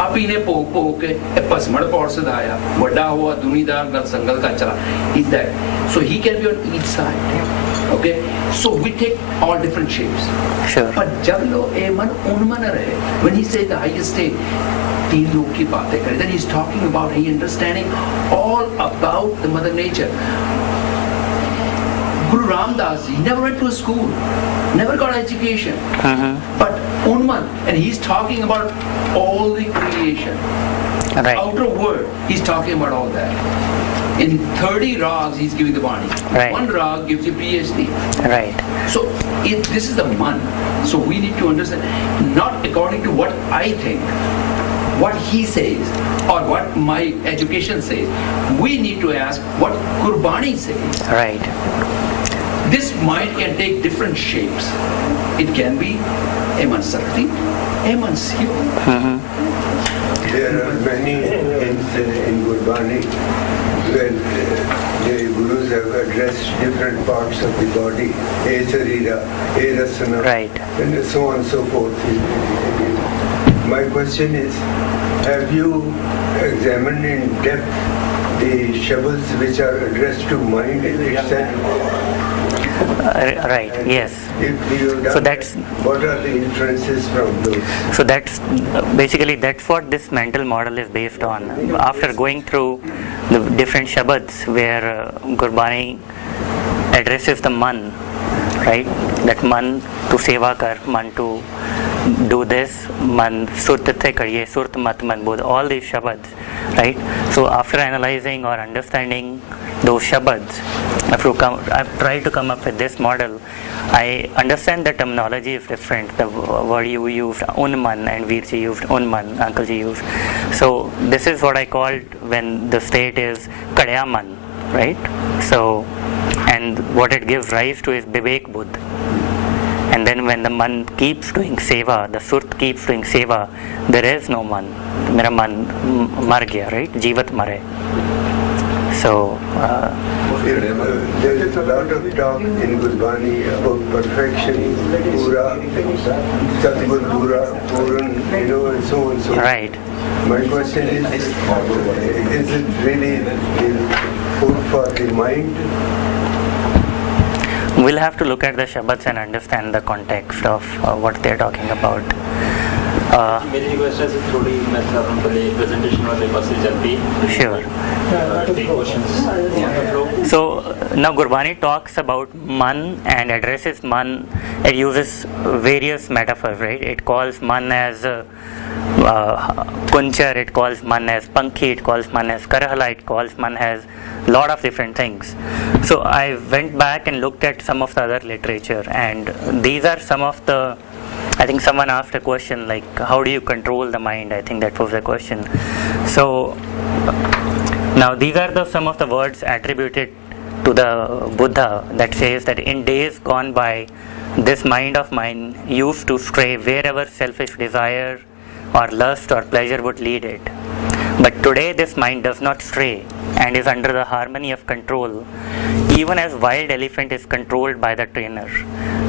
आप इन्हें पोक के पसमड़ पौड़ से दाया बड़ा हुआ दुनीदार गल संगल का चला. Is that so he can be on each side. Okay, so we take all different shapes. Sure. But जब लोग एमन उनमें न रहे, when he says the highest state, तीन लोग की बातें करें, then he's talking about, he understanding all about the mother nature. Guru Ramdas, he never went to a school, never got education, but Unman, and he's talking about all the creation, Right. outer world, he's talking about all that. In 30 rags, he's giving the Vani. Right. One rag gives you PhD. Right. So this is the man. So we need to understand, not according to what I think, what he says, or what my education says. We need to ask what Gurbani says. Right. This mind can take different shapes. It can be Eman Sakti, Eman Siyo. There are many hints in Gurbani when the Gurus have addressed different parts of the body, A Sarira, A Rasana, Right. and so on and so forth. My question is, have you examined in depth the shabads which are addressed to mind itself? Right, yes. If you have done So that's- that, what are the inferences from those? So that's basically that's what this mental model is based on. After going through the different shabads where Gurbani addresses the Man, right? That Man to seva kar, Man to do this, Man surt the kariye, surt mat man bodh, all these shabads, right? So after analyzing or understanding those shabads, I've tried to come up with this model. I understand the terminology is different. The word you used, Unman, and Veerji used Unman, Uncleji used. So this is what I called when the state is Kadya Man, right? So, and what it gives rise to is Vivek Buddh. And then when the Man keeps doing seva, the Surt keeps doing seva, there is no Man. Mera Man mar gaya, right? Jeevat mare. So, there is a lot of talk in Gurbani about perfection, Pura, Satgur Pura, Puran, and so on and so on. right. My question is it really food for the mind? We'll have to look at the Shabads and understand the context of what they're talking about. मेरी request है थोड़ी मैं पहले presentation वाले पास से चलती Sure. questions. So now Gurbani talks about Man and addresses Man. It uses various metaphors, right? It calls Man as Kunchar, it calls Man as Pankhi, it calls Man as Karahala, it calls Man as lot of different things. So I went back and looked at some of the other literature, and these are some of the, I think someone asked a question like, how do you control the mind? I think that was the question. So now these are some of the words attributed to the Buddha that says that in days gone by, this mind of mine used to stray wherever selfish desire or lust or pleasure would lead it. But today this mind does not stray and is under the harmony of control, even as wild elephant is controlled by the trainer.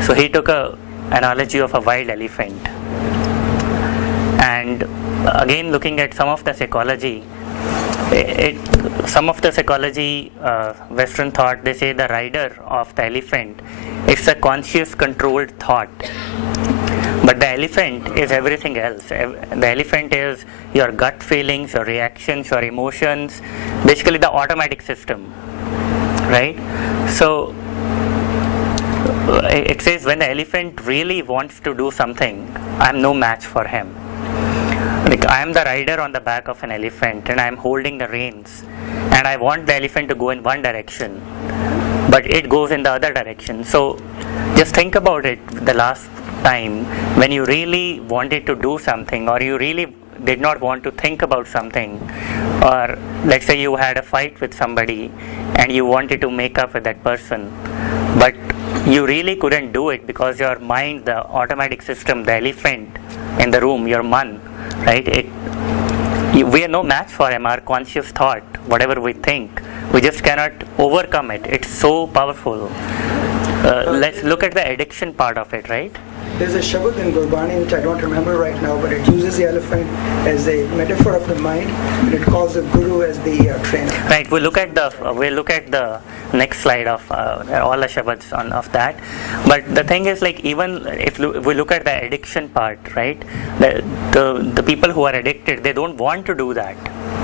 So he took a analogy of a wild elephant. And again, looking at some of the psychology, Western thought, they say the rider of the elephant, it's a conscious controlled thought. But the elephant is everything else. The elephant is your gut feelings, your reactions, your emotions, basically the automatic system, right? So it says when the elephant really wants to do something, I'm no match for him. Like I am the rider on the back of an elephant and I am holding the reins, and I want the elephant to go in one direction, but it goes in the other direction. So just think about it, the last time when you really wanted to do something, or you really did not want to think about something, or let's say you had a fight with somebody and you wanted to make up with that person, but you really couldn't do it because your mind, the automatic system, the elephant in the room, your Mann, right? We are no match for him. Our conscious thought, whatever we think, we just cannot overcome it. It's so powerful. Let's look at the addiction part of it, right? There's a Shabad in Gurbani which I don't remember right now, but it uses the elephant as a metaphor of the mind, and it calls the guru as the trainer. Right. We'll look at the next slide of all the Shabads of that. But the thing is, like, even if we look at the addiction part, right? The people who are addicted, they don't want to do that,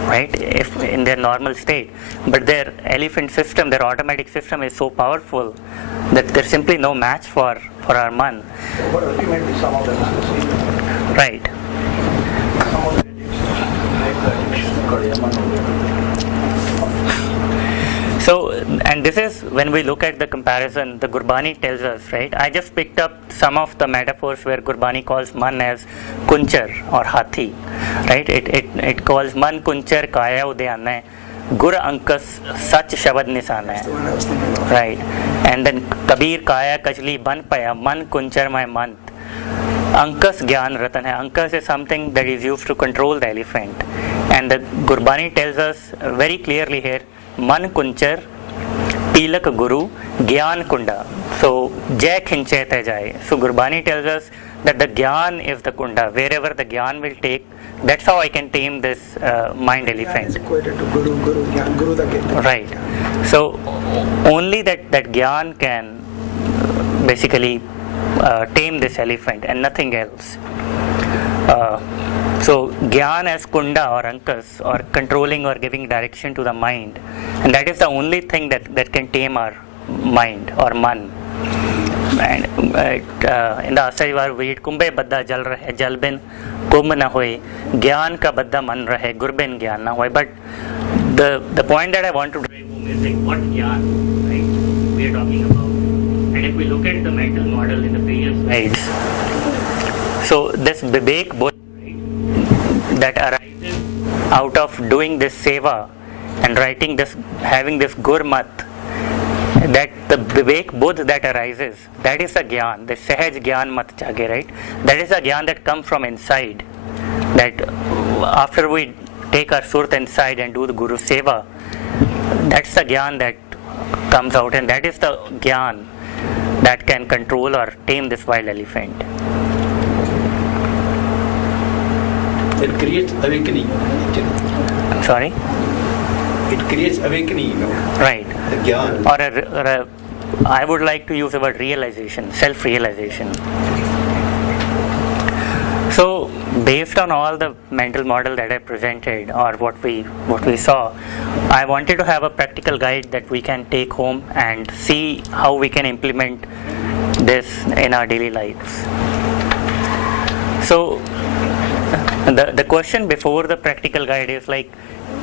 right? If in their normal state, but their elephant system, their automatic system is so powerful that there's simply no match for our Mann. But ultimately some of them are the same. Right. Some of the addiction, So, and this is when we look at the comparison, the Gurbani tells us, right? I just picked up some of the metaphors where Gurbani calls Mann as kunchar or hathi, right? It calls Mann kunchar kaya udyanay, gur ankas sach shabad nisanay, right? And then Kabir kaya kachli ban paya, man kunchar my month. Ankas gyan ratan hai. Ankas is something that is used to control the elephant. And the Gurbani tells us very clearly here, Man kunchar, Pilak guru, Gyan kunda. So, Jai khinche te jaye. So, Gurbani tells us that the Gyan is the kunda. Wherever the Gyan will take, that's how I can tame this mind elephant. It's equated to guru, Gyan, guru the gate. Right. So, only that Gyan can basically tame this elephant and nothing else. So, Gyan as Kunda or Ankas, or controlling or giving direction to the mind, and that is the only thing that can tame our mind or Mann. And in the Asaivar we read, Kumbhe Badda Jal Rahe, Jalbin Kumbh na hoye, Gyan ka Badda Man Rahe, Gurbin Gyan na hoye. But the point that I want to drive home is like what Gyan, right, we are talking about. And if we look at the mental model in the previous slides, so this Vivek Bodh, right, that arises out of doing this seva and writing this, having this Gurmat, that the Vivek Bodh that arises, that is a Gyan, the Sahaj Gyan Mat Jage, right? That is a Gyan that comes from inside. That after we take our Surat inside and do the Guru Seva, that's the Gyan that comes out, and that is the Gyan that can control or tame this wild elephant. It creates awakening. I'm sorry? It creates awakening, Right. The Gyan. Or I would like to use the word realization, self-realization. So, based on all the mental model that I presented or what we saw, I wanted to have a practical guide that we can take home and see how we can implement this in our daily lives. So, the question before the practical guide is like,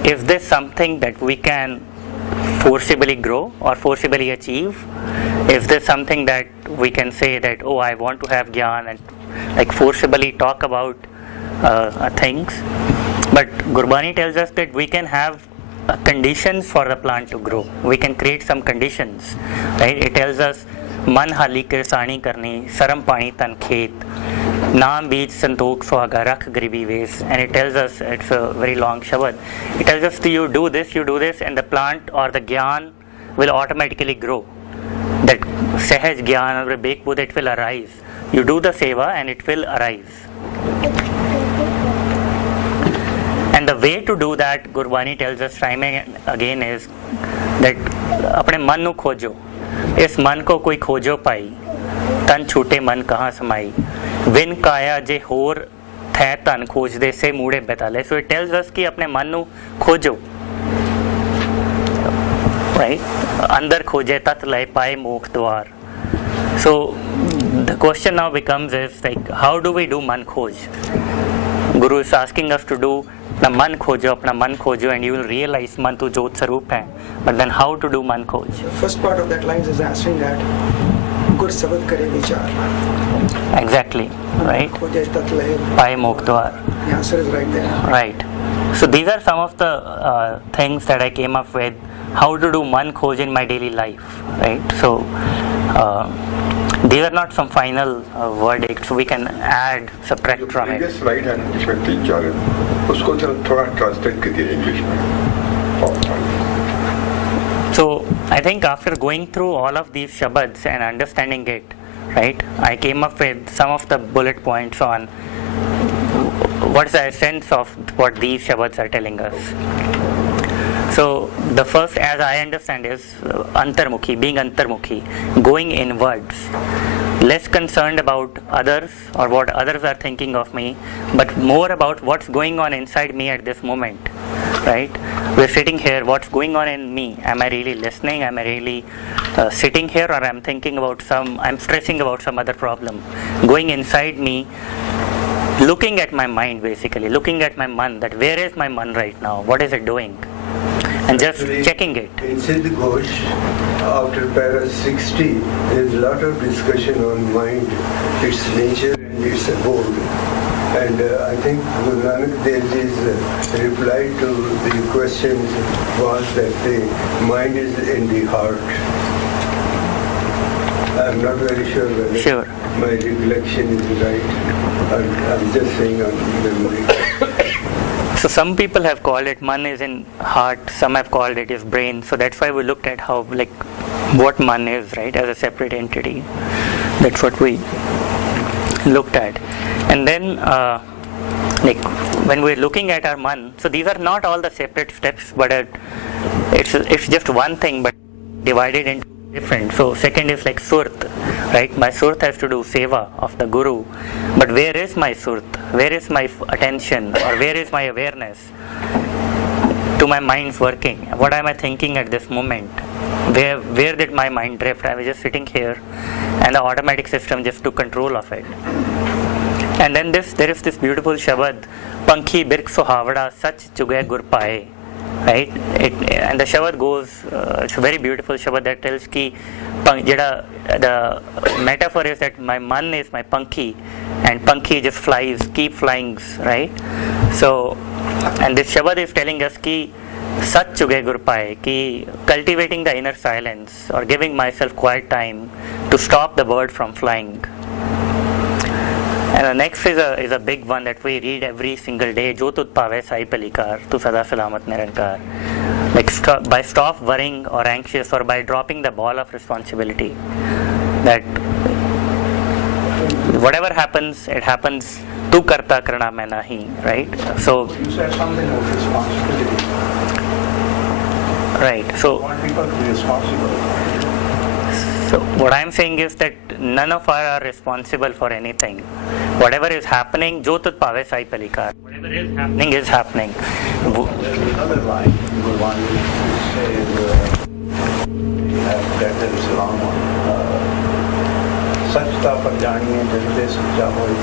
is this something that we can forcibly grow or forcibly achieve? Is this something that we can say that, oh, I want to have Gyan and like forcibly talk about things? But Gurbani tells us that we can have conditions for the plant to grow. We can create some conditions, right? It tells us, Man hali kirsani karni, saram pani tan khet, naam beej santokh suhaga rakh gribi ves. And it tells us, it's a very long Shabad, it tells us that you do this, and the plant or the Gyan will automatically grow. That Sahaj Gyan or Vivek Bodh, it will arise. You do the seva and it will arise. And the way to do that, Gurbani tells us time and again, is that apne man nu khojo. Is man ko koi khojo pai, tan chute man kahan samai. Vin kaya je hor thay tan khoj de se mude betale. So it tells us ki apne man nu khojo. Right? Andar khoje tat lai paye mokh dwar. So the question now becomes is like, how do we do man khoj? Guru is asking us to do the man khojo, and you will realize man tu jot sarup hai. But then how to do man khoj? The first part of that line is answering that Gur sabad kare vichar. Exactly, right? Khoje tat lahe Paye mokh dwar. The answer is right there. Right. So these are some of the things that I came up with, how to do man khoj in my daily life, right? So these are not some final verdicts. We can add, subtract from it. Previous slide है ना जिसमें 3-4 है, उसको थोड़ा translate कीजिए English में. So I think after going through all of these shabads and understanding it, right, I came up with some of the bullet points on what's the essence of what these shabads are telling us. So the first, as I understand, is antarmukhi, being antarmukhi, going inwards, less concerned about others or what others are thinking of me, but more about what's going on inside me at this moment, right? We're sitting here, what's going on in me? Am I really listening? Am I really sitting here, or I'm thinking about I'm stressing about some other problem? Going inside me, looking at my mind, basically, looking at my man, that where is my man right now? What is it doing? And just checking it. In Siddh Ghosh, after para 60, there's a lot of discussion on mind, its nature and its abode. And I think Guru Nanak Dev Ji's reply to the questions was that the mind is in the heart. I'm not very sure whether my recollection is right. I'm just saying on memory. So some people have called it man is in heart, some have called it is brain. So that's why we looked at how, like, what man is, right, as a separate entity. That's what we looked at. And then, like, when we're looking at our man, so these are not all the separate steps, but it's just one thing, but divided into different. So second is like surt, right? My surt has to do seva of the guru, but where is my surt? Where is my attention, or where is my awareness to my mind's working? What am I thinking at this moment? Where did my mind drift? I was just sitting here and the automatic system just took control of it. And then there is this beautiful shabad, Pankhi birk sohavada sach chugay gur paaye. Right? And the shabad goes, it's a very beautiful shabad that tells ki, the metaphor is that my man is my pankhi, and pankhi just flies, keep flying, right? So, and this shabad is telling us ki, sach chuge gur paaye, ki cultivating the inner silence or giving myself quiet time to stop the bird from flying. And the next is a big one that we read every single day. Jo tud paave Sahib palikar, tu sada salamat nirankar. Like by stop worrying or anxious, or by dropping the ball of responsibility. That whatever happens, it happens. Tu karta karna main nahi, right? So You said something about responsibility. right. So You want people to be responsible. So what I'm saying is that none of us are responsible for anything. Whatever is happening, jo tud paave Sahib palikar. Whatever is happening is happening. There's another line Gurdwara says that is a long one. Sachta par janiye jante sacha hoye.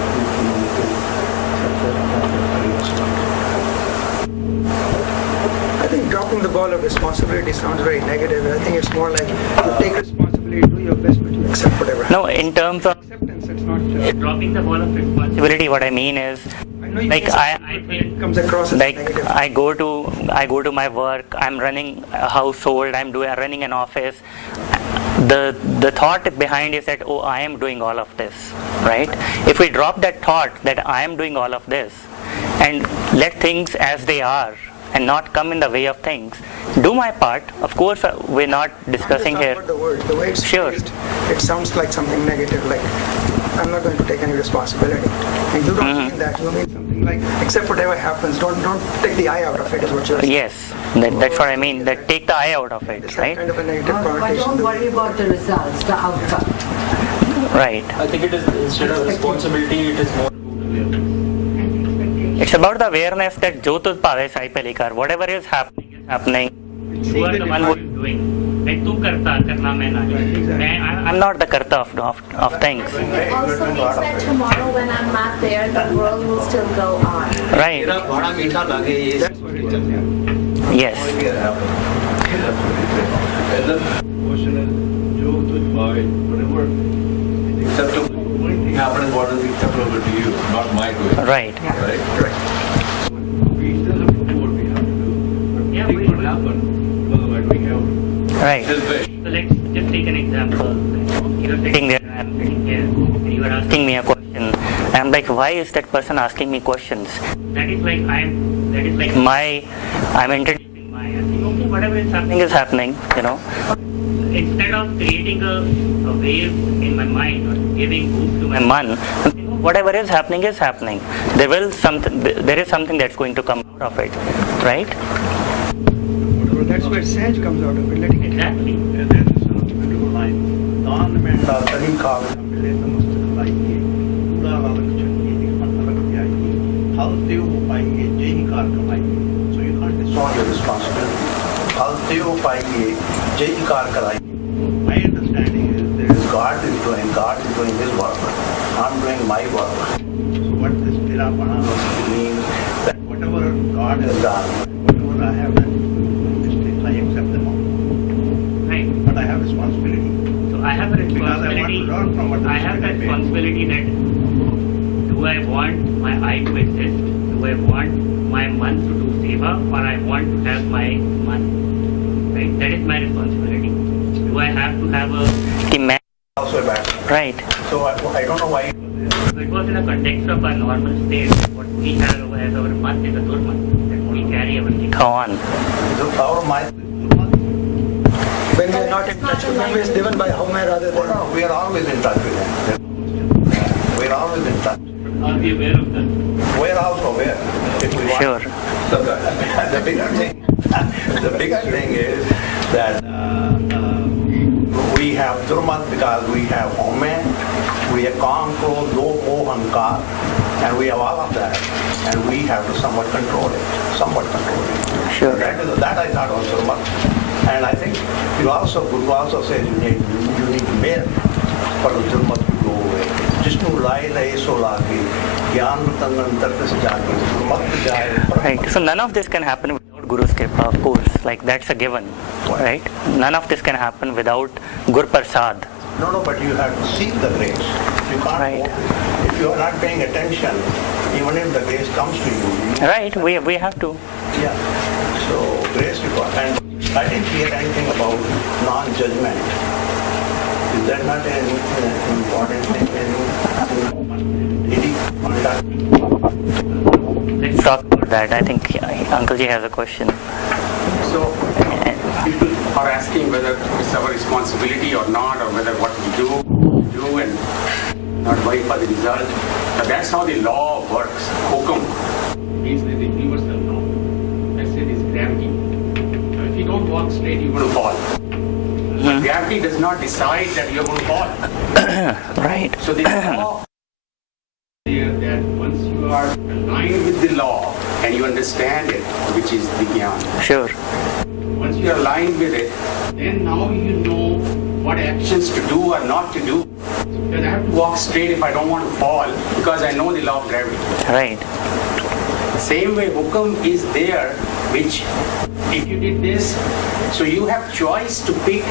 I think dropping the ball of responsibility sounds very negative. I think it's more like you take responsibility, do your best, but you accept whatever happens. No, in terms of Acceptance, it's not dropping the ball of responsibility, what I mean is, I know you like can I it comes across as like negative. I go to my work, I'm running a household, I'm running an office. The thought behind is that, oh, I am doing all of this, right? If we drop that thought that I am doing all of this and let things as they are and not come in the way of things, do my part. Of course, we're not discussing I'm just here. talking about the word. The way it's Sure. phrased, it sounds like something negative, like I'm not going to take any responsibility. And you don't mean that. You mean something like, accept whatever happens. Don't take the eye out of it, is what you're saying. Yes, that's what I mean. That take the eye out of it, It's right? kind of a negative But connotation. don't worry about the results, the outcome. Right. I think it is, instead of responsibility, it is more It's about the awareness that jo tud paave Sahib palikar. Whatever is happening. You are the one who is doing. Like tu karta karna main nahi. I'm not the karta of things. It also means that tomorrow when I'm not there, the world will still go on. Right. That's what it is. Yes. And then question is, jo tud paave, whatever acceptable. Only thing happening, what is acceptable? responsibility to you, not my doing. Right. Right? We still have to do what we have to do. But Yeah, things we will will. happen. Otherwise, we have Right. this wish. So let's just take an example. You're sitting there, I'm sitting here, and you are asking me a question. I'm like, why is that person asking me questions? That is like I'm introducing my, I'm saying, okay, whatever is happening, you know. Instead of creating a wave in my mind or giving boost to my man, whatever is happening is happening. There is something that's going to come out of it, right? That's where Sahib comes out of it. Letting it Exactly. And there is a beautiful line. दान में डालतरी कागज मिले तो मुस्तक लाइए पूरा अलग चलिए दिखा अलग जाइए हलते हो पाइए जय ही कार कमाइए so you can't dissolve your responsibility हलते हो पाइए जय ही कार कराइए my understanding is there is God is doing his work I'm doing my work so what this Tirapana means that whatever God has done whatever I have done mistakes I accept them all Right. but I have responsibility I have a because I want to responsibility. learn from what I have a responsibility that do I want my I to exist? Do I want my man to do seva, or I want to have my man? Right. That is my responsibility. Do I have to have a demand? also a bad thing. Right. So I don't know why it was there. So it was in the context of our normal state. What we have as our man is a durman that we carry everything on. So our mind is when we are not in touch with him, is driven by Homer rather than. no, we are always in touch with him. We are always in touch. Are we aware of that? We are also aware if we want. Sure. So the bigger thing is that we have Durmat because we have Homer, we have Kam, Krodh, Lobh, Moh, Ahankar, and we have all of that, and we have to somewhat control it. Sure. That I thought was Durmat. And I think Guru also says you need merit for the Durmat to go away. Jishnu lai lai so lagi, Gyan Tangan Tarkas Jagi, Durmat Jai. Right. So none of this can happen without Guru's Kripa, of course. Like that's a given, right? None of this can happen without Gur Prasad. No, but you have to seek the grace. You can't. Right. If you are not paying attention, even if the grace comes to you. Right. We have to. Yeah. So grace requires. And I didn't hear anything about non-judgment. Is that not an important thing in daily conduct? Let's talk about that. I think Uncle Ji has a question. So people are asking whether it's our responsibility or not, or whether what we do and not worry for the result. But that's how the law works. Hukum is the universal law. Let's say this gravity. Now, if you don't walk straight, you're going to fall. But gravity does not decide that you're going to fall. Right. So the law is that once you are aligned with the law and you understand it, which is the Gyan, Sure. once you are aligned with it, then now you know what actions to do or not to do. Because I have to walk straight if I don't want to fall, because I know the law of gravity. Right. Same way hukum is there, which if you did this, so you have choice to pick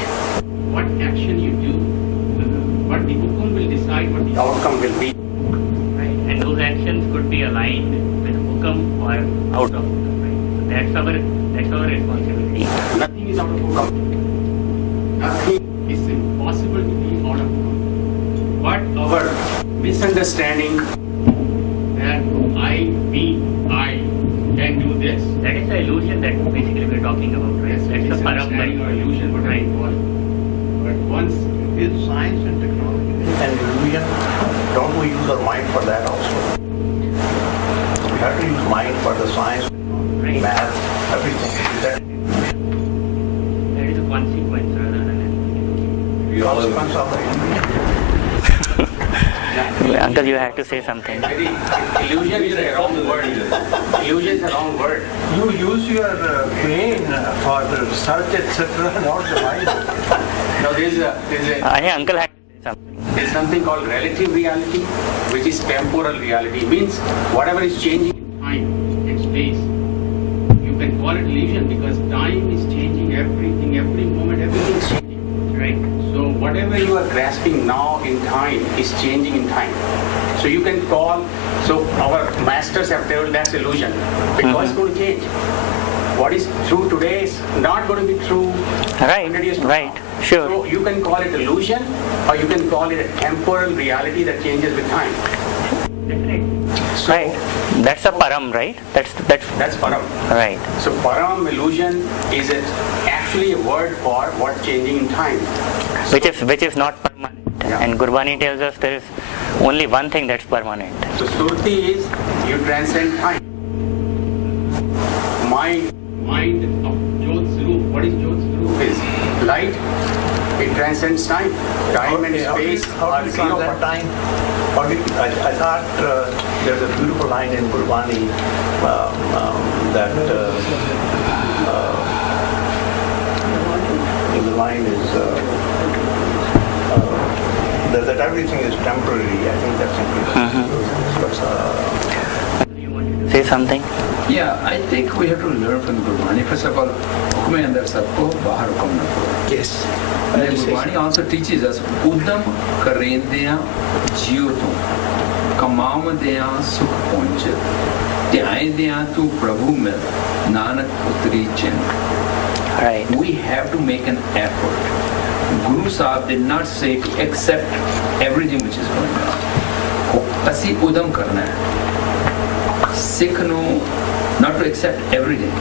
what action you do, but the hukum will decide what the outcome will be. Right. And those actions could be aligned with Hukam or out of Hukam. Right. So that's our responsibility. Nothing is out of hukum. Nothing is impossible to be out of hukum. But our misunderstanding that I can do this. That is the illusion that basically we're talking about, right? That's the Misunderstanding or illusion, but Right. But once With science and technology and illusion, don't we use our mind for that also? We have to use mind for the science, Right. math, everything. Is that That is a consequence rather than We all consequence of the illusion? Uncle, you have to say something. illusion is a wrong word. Illusion is a wrong word. You use your brain for the research, etc., not the mind. Now there's Uncle had to say something. there's something called relative reality, which is temporal reality. It means whatever is changing in time and space. You can call it illusion because time is changing everything, every moment, everything is changing. Right. So whatever you are are grasping now in time is changing in time. So you can call, so our masters have told that's illusion because it's going to change. What is true today is not going to be true 100 years from now. Sure. So you can call it illusion or you can call it a temporal reality that changes with time. So, right. That's a param, right? That's param. Right. So param, illusion, is actually a word for what's changing in time. So, which is not permanent. Yeah. And Gurbani tells us there is only one thing that's permanent. So Surti is you transcend time. Mind of Jyoti's Roop. What is Jyoti's Roop? Is light. It transcends time. Time and space How are do you zero translate for time? I thought there's a beautiful line in Gurbani that the line is that everything is temporary. I think that's interesting. Say something. Yeah, I think we have to learn from Gurbani. First of all, hukume andar sabko bahar hukum na karo. Yes. And then Gurbani also teaches us, Udam karendiyan jiyo tu, kamaamdiyan sukh paunch, dhyayendiyan tu prabhu mil, nanak utri chin. Right. We have to make an effort. Guru Sahib did not say to accept everything which is going on. Asi udam karna hai. Sikh no, not to accept everything.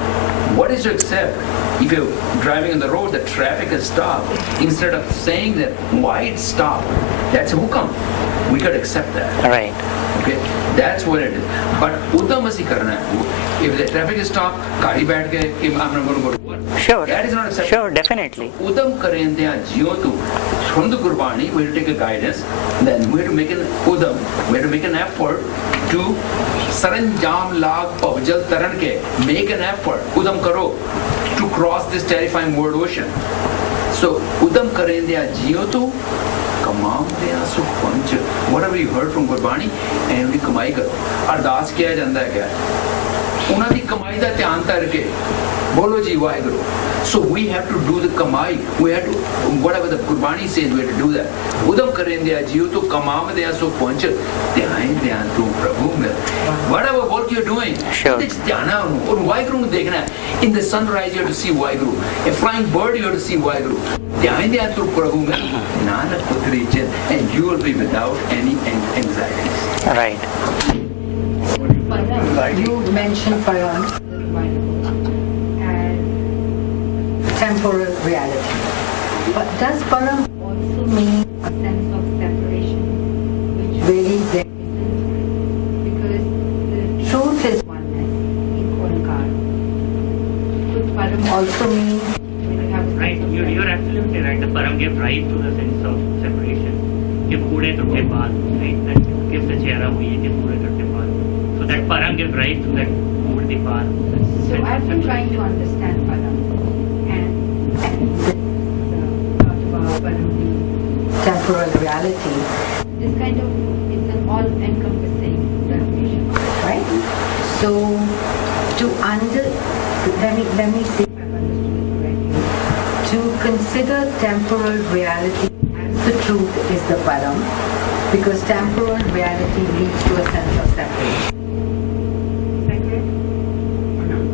What is to accept? If you're driving on the road, the traffic has stopped. Instead of saying that, why it stopped? That's hukam. We could accept that. Right. Okay, that's what it is. But udam asi karna hai. If the traffic is stopped, kari baith gaye, I'm not going to go to work. Sure. That is not acceptable. Sure, definitely. Udam karendya jiyotu. From the Gurbani, we have to take a guidance. Then we have to make an udam. We have to make an effort to saranjam lag pavjal taran ke. Make an effort. Udam karo to cross this terrifying world ocean. So udam karendya jiyotu. Whatever you heard from Gurbani, and we kamai karo. Ardas kiya janda hai kya? Una di kamai da dhyan tarke. Bolo ji Vaheguru. So we have to do the kamai. We have to, whatever the Gurbani says, we have to do that. Udam karendya jiyo to kamaamdaya so pancha. Dhyan tu prabhu mil. Whatever work you're doing, sure. It's dhyana or Vaheguru dekhna. In the sunrise you have to see Vaheguru. A flying bird you have to see Vaheguru. Dhyan tu prabhu mil. Nanak putri chin. And you will be without any anxieties. Right. Param, you mentioned Param and temporal reality. But does Param also mean a sense of separation, which really there isn't? Because the truth is oneness in Onkar. Could Param also mean when you have a Right. sense of You're absolutely right. The param gives rise to the sense of separation. Give kure tutte baat, right? That gives the chehra hui, give kure tutte baat. So that param gives rise to that murti baat. So I've been trying to understand Param and this thought about Param being temporal reality. This kind of is an all-encompassing definition of it, right? So let me see if I've understood it correctly. To consider temporal reality as the truth is the Param, because temporal reality leads to a sense of separation.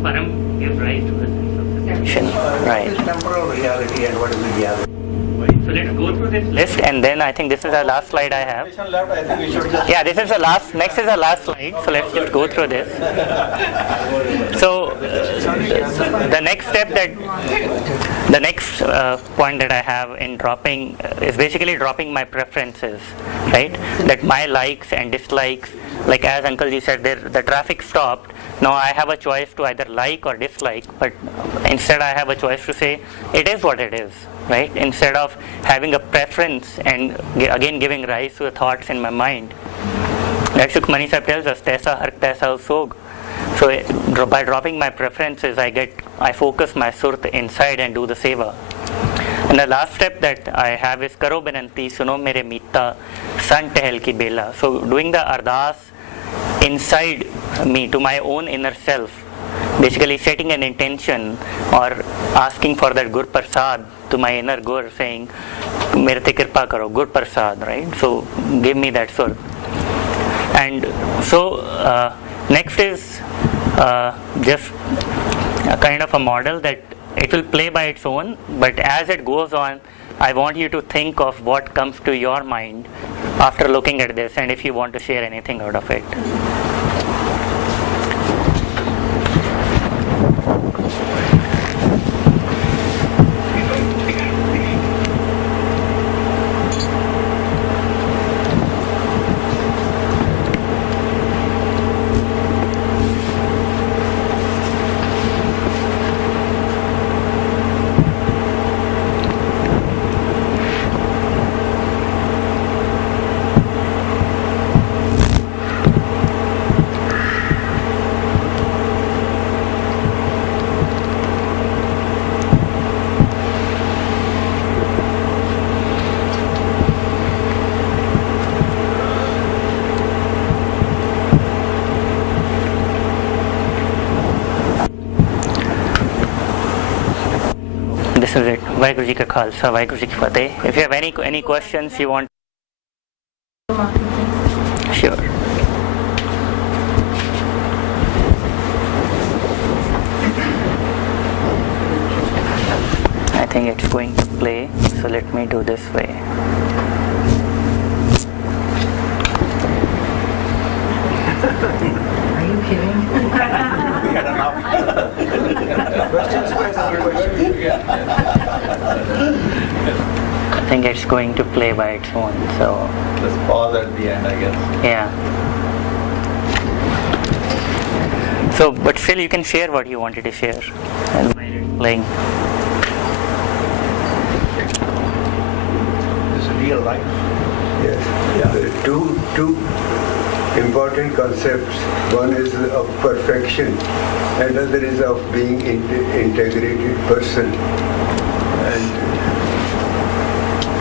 Param gives rise to the sense of separation. What Right. is temporal reality and what is the reality? So let's go through this list, and then I think this is the last slide I have. Left, I think we should just Yeah, this is the last. Next is the last slide. So let's just go through this. So the next point that I have in dropping is basically dropping my preferences, right? That my likes and dislikes, like as Uncle Ji said, the traffic stopped. Now I have a choice to either like or dislike, but instead I have a choice to say it is what it is, right? Instead of having a preference and again giving rise to the thoughts in my mind. Like Sukhmani Sahib tells us, Taisa har taisa sog. So by dropping my preferences, I focus my surt inside and do the seva. And the last step that I have is Karo Benanti Suno Mere Mitta San Tehel Ki Bela. So doing the ardas inside me, to my own inner self, basically setting an intention or asking for that Gur Prasad to my inner Gur, saying, मेरे ते कृपा करो, good prasad, right? So give me that soul. And so next is just a kind of a model that it will play by its own, but as it goes on, I want you to think of what comes to your mind after looking at this, and if you want to share anything out of it. This is it. Vaheguru Ji Ka Khalsa, Vaheguru Ji Ki Fateh. If you have any questions you want. Sure. I think it's going to play, so let me do this way. Are you kidding? We had enough. I think it's going to play by its own, so Let's pause at the end, I guess. yeah. So, but still you can share what you wanted to share while it's playing. This is real life. Yes. Two important concepts. One is of perfection, and other is of being integrated person. And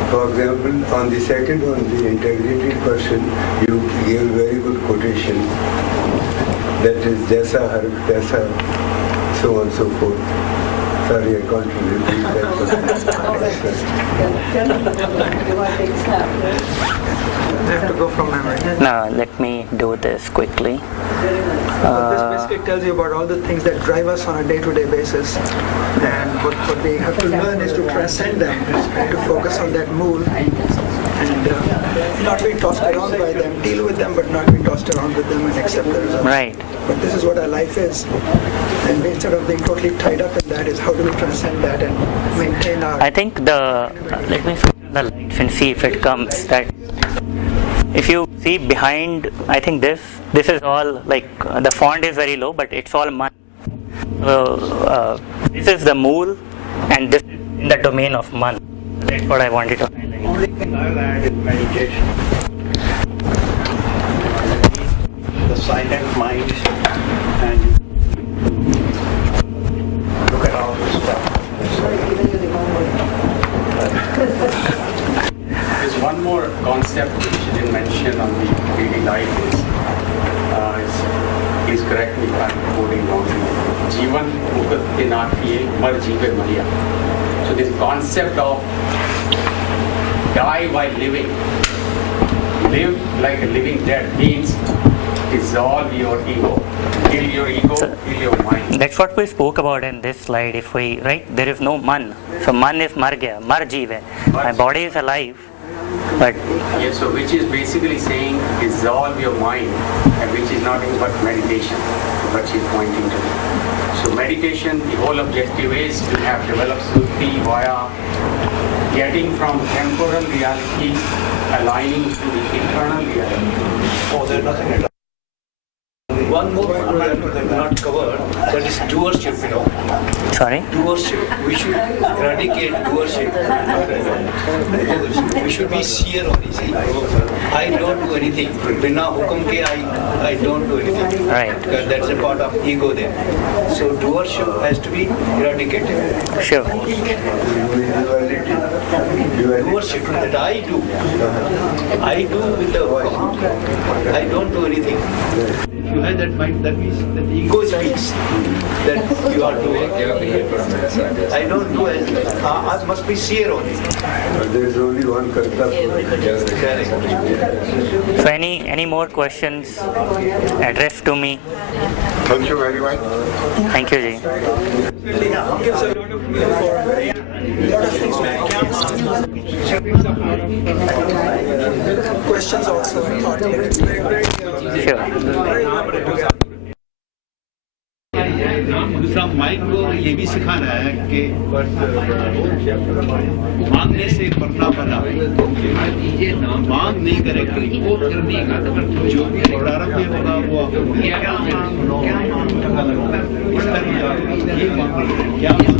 for example, on the second one, the integrated person, you gave a very good quotation. That is jaisa har taisa, so on and so forth. Sorry, I can't repeat that. I have to go from memory. Now, let me do this quickly. This basically tells you about all the things that drive us on a day-to-day basis, and what we have to learn is to transcend them, to focus on that mood, and not be tossed around by them, deal with them, but not be tossed around with them and accept the results. Right. But this is what our life is, and instead of being totally tied up in that, is how do we transcend that and maintain our... I think let me switch on the lights and see if it comes. That if you see behind, I think this is all like the font is very low, but it's all Mann. This is the mool, and this is in the domain of Mann. That's what I wanted to highlight. Only thing I'll add is meditation. The silent mind, and look at all this stuff. There's one more concept which you didn't mention on the daily life please correct me if I'm quoting wrongly. Jivan mukat ke naathiye mar jeeve mariya. So this concept of die while living, live like a living dead means dissolve your ego, kill your mind. That's what we spoke about in this slide. If we there is no Mann. So Mann is mar gaya, mar jeev hai. My body is alive, but yes. So which is basically saying dissolve your mind, and which is nothing but meditation. What she's pointing to. So meditation, the whole objective is to have developed sutti via getting from temporal reality, aligning to the eternal reality. Oh, there's nothing at all. One more that we have not covered, that is doership, sorry. Doership. We should eradicate doership. We should be seer of this. I don't do anything. Bina hukum ke I don't do anything. Right. Because that's a part of ego there. So doership has to be eradicated. Sure. Doership that I do with the hukum. I don't do anything. you have that mind, that means that ego speaks that you are doing. I don't do it. I must be seer only. There is only one Karta. So any more questions addressed to me? Thank you very much. Thank you, Ji. Gives a lot of freedom for a lot of things we brings up a lot of questions also and thought. It's very, very Sure. दूसरा mic को ये भी सिखा रहा है कि मांगने से पढ़ना पड़ा मांग नहीं करेगा जो भी प्रारंभ में होगा वो इस तरह ये मांग क्या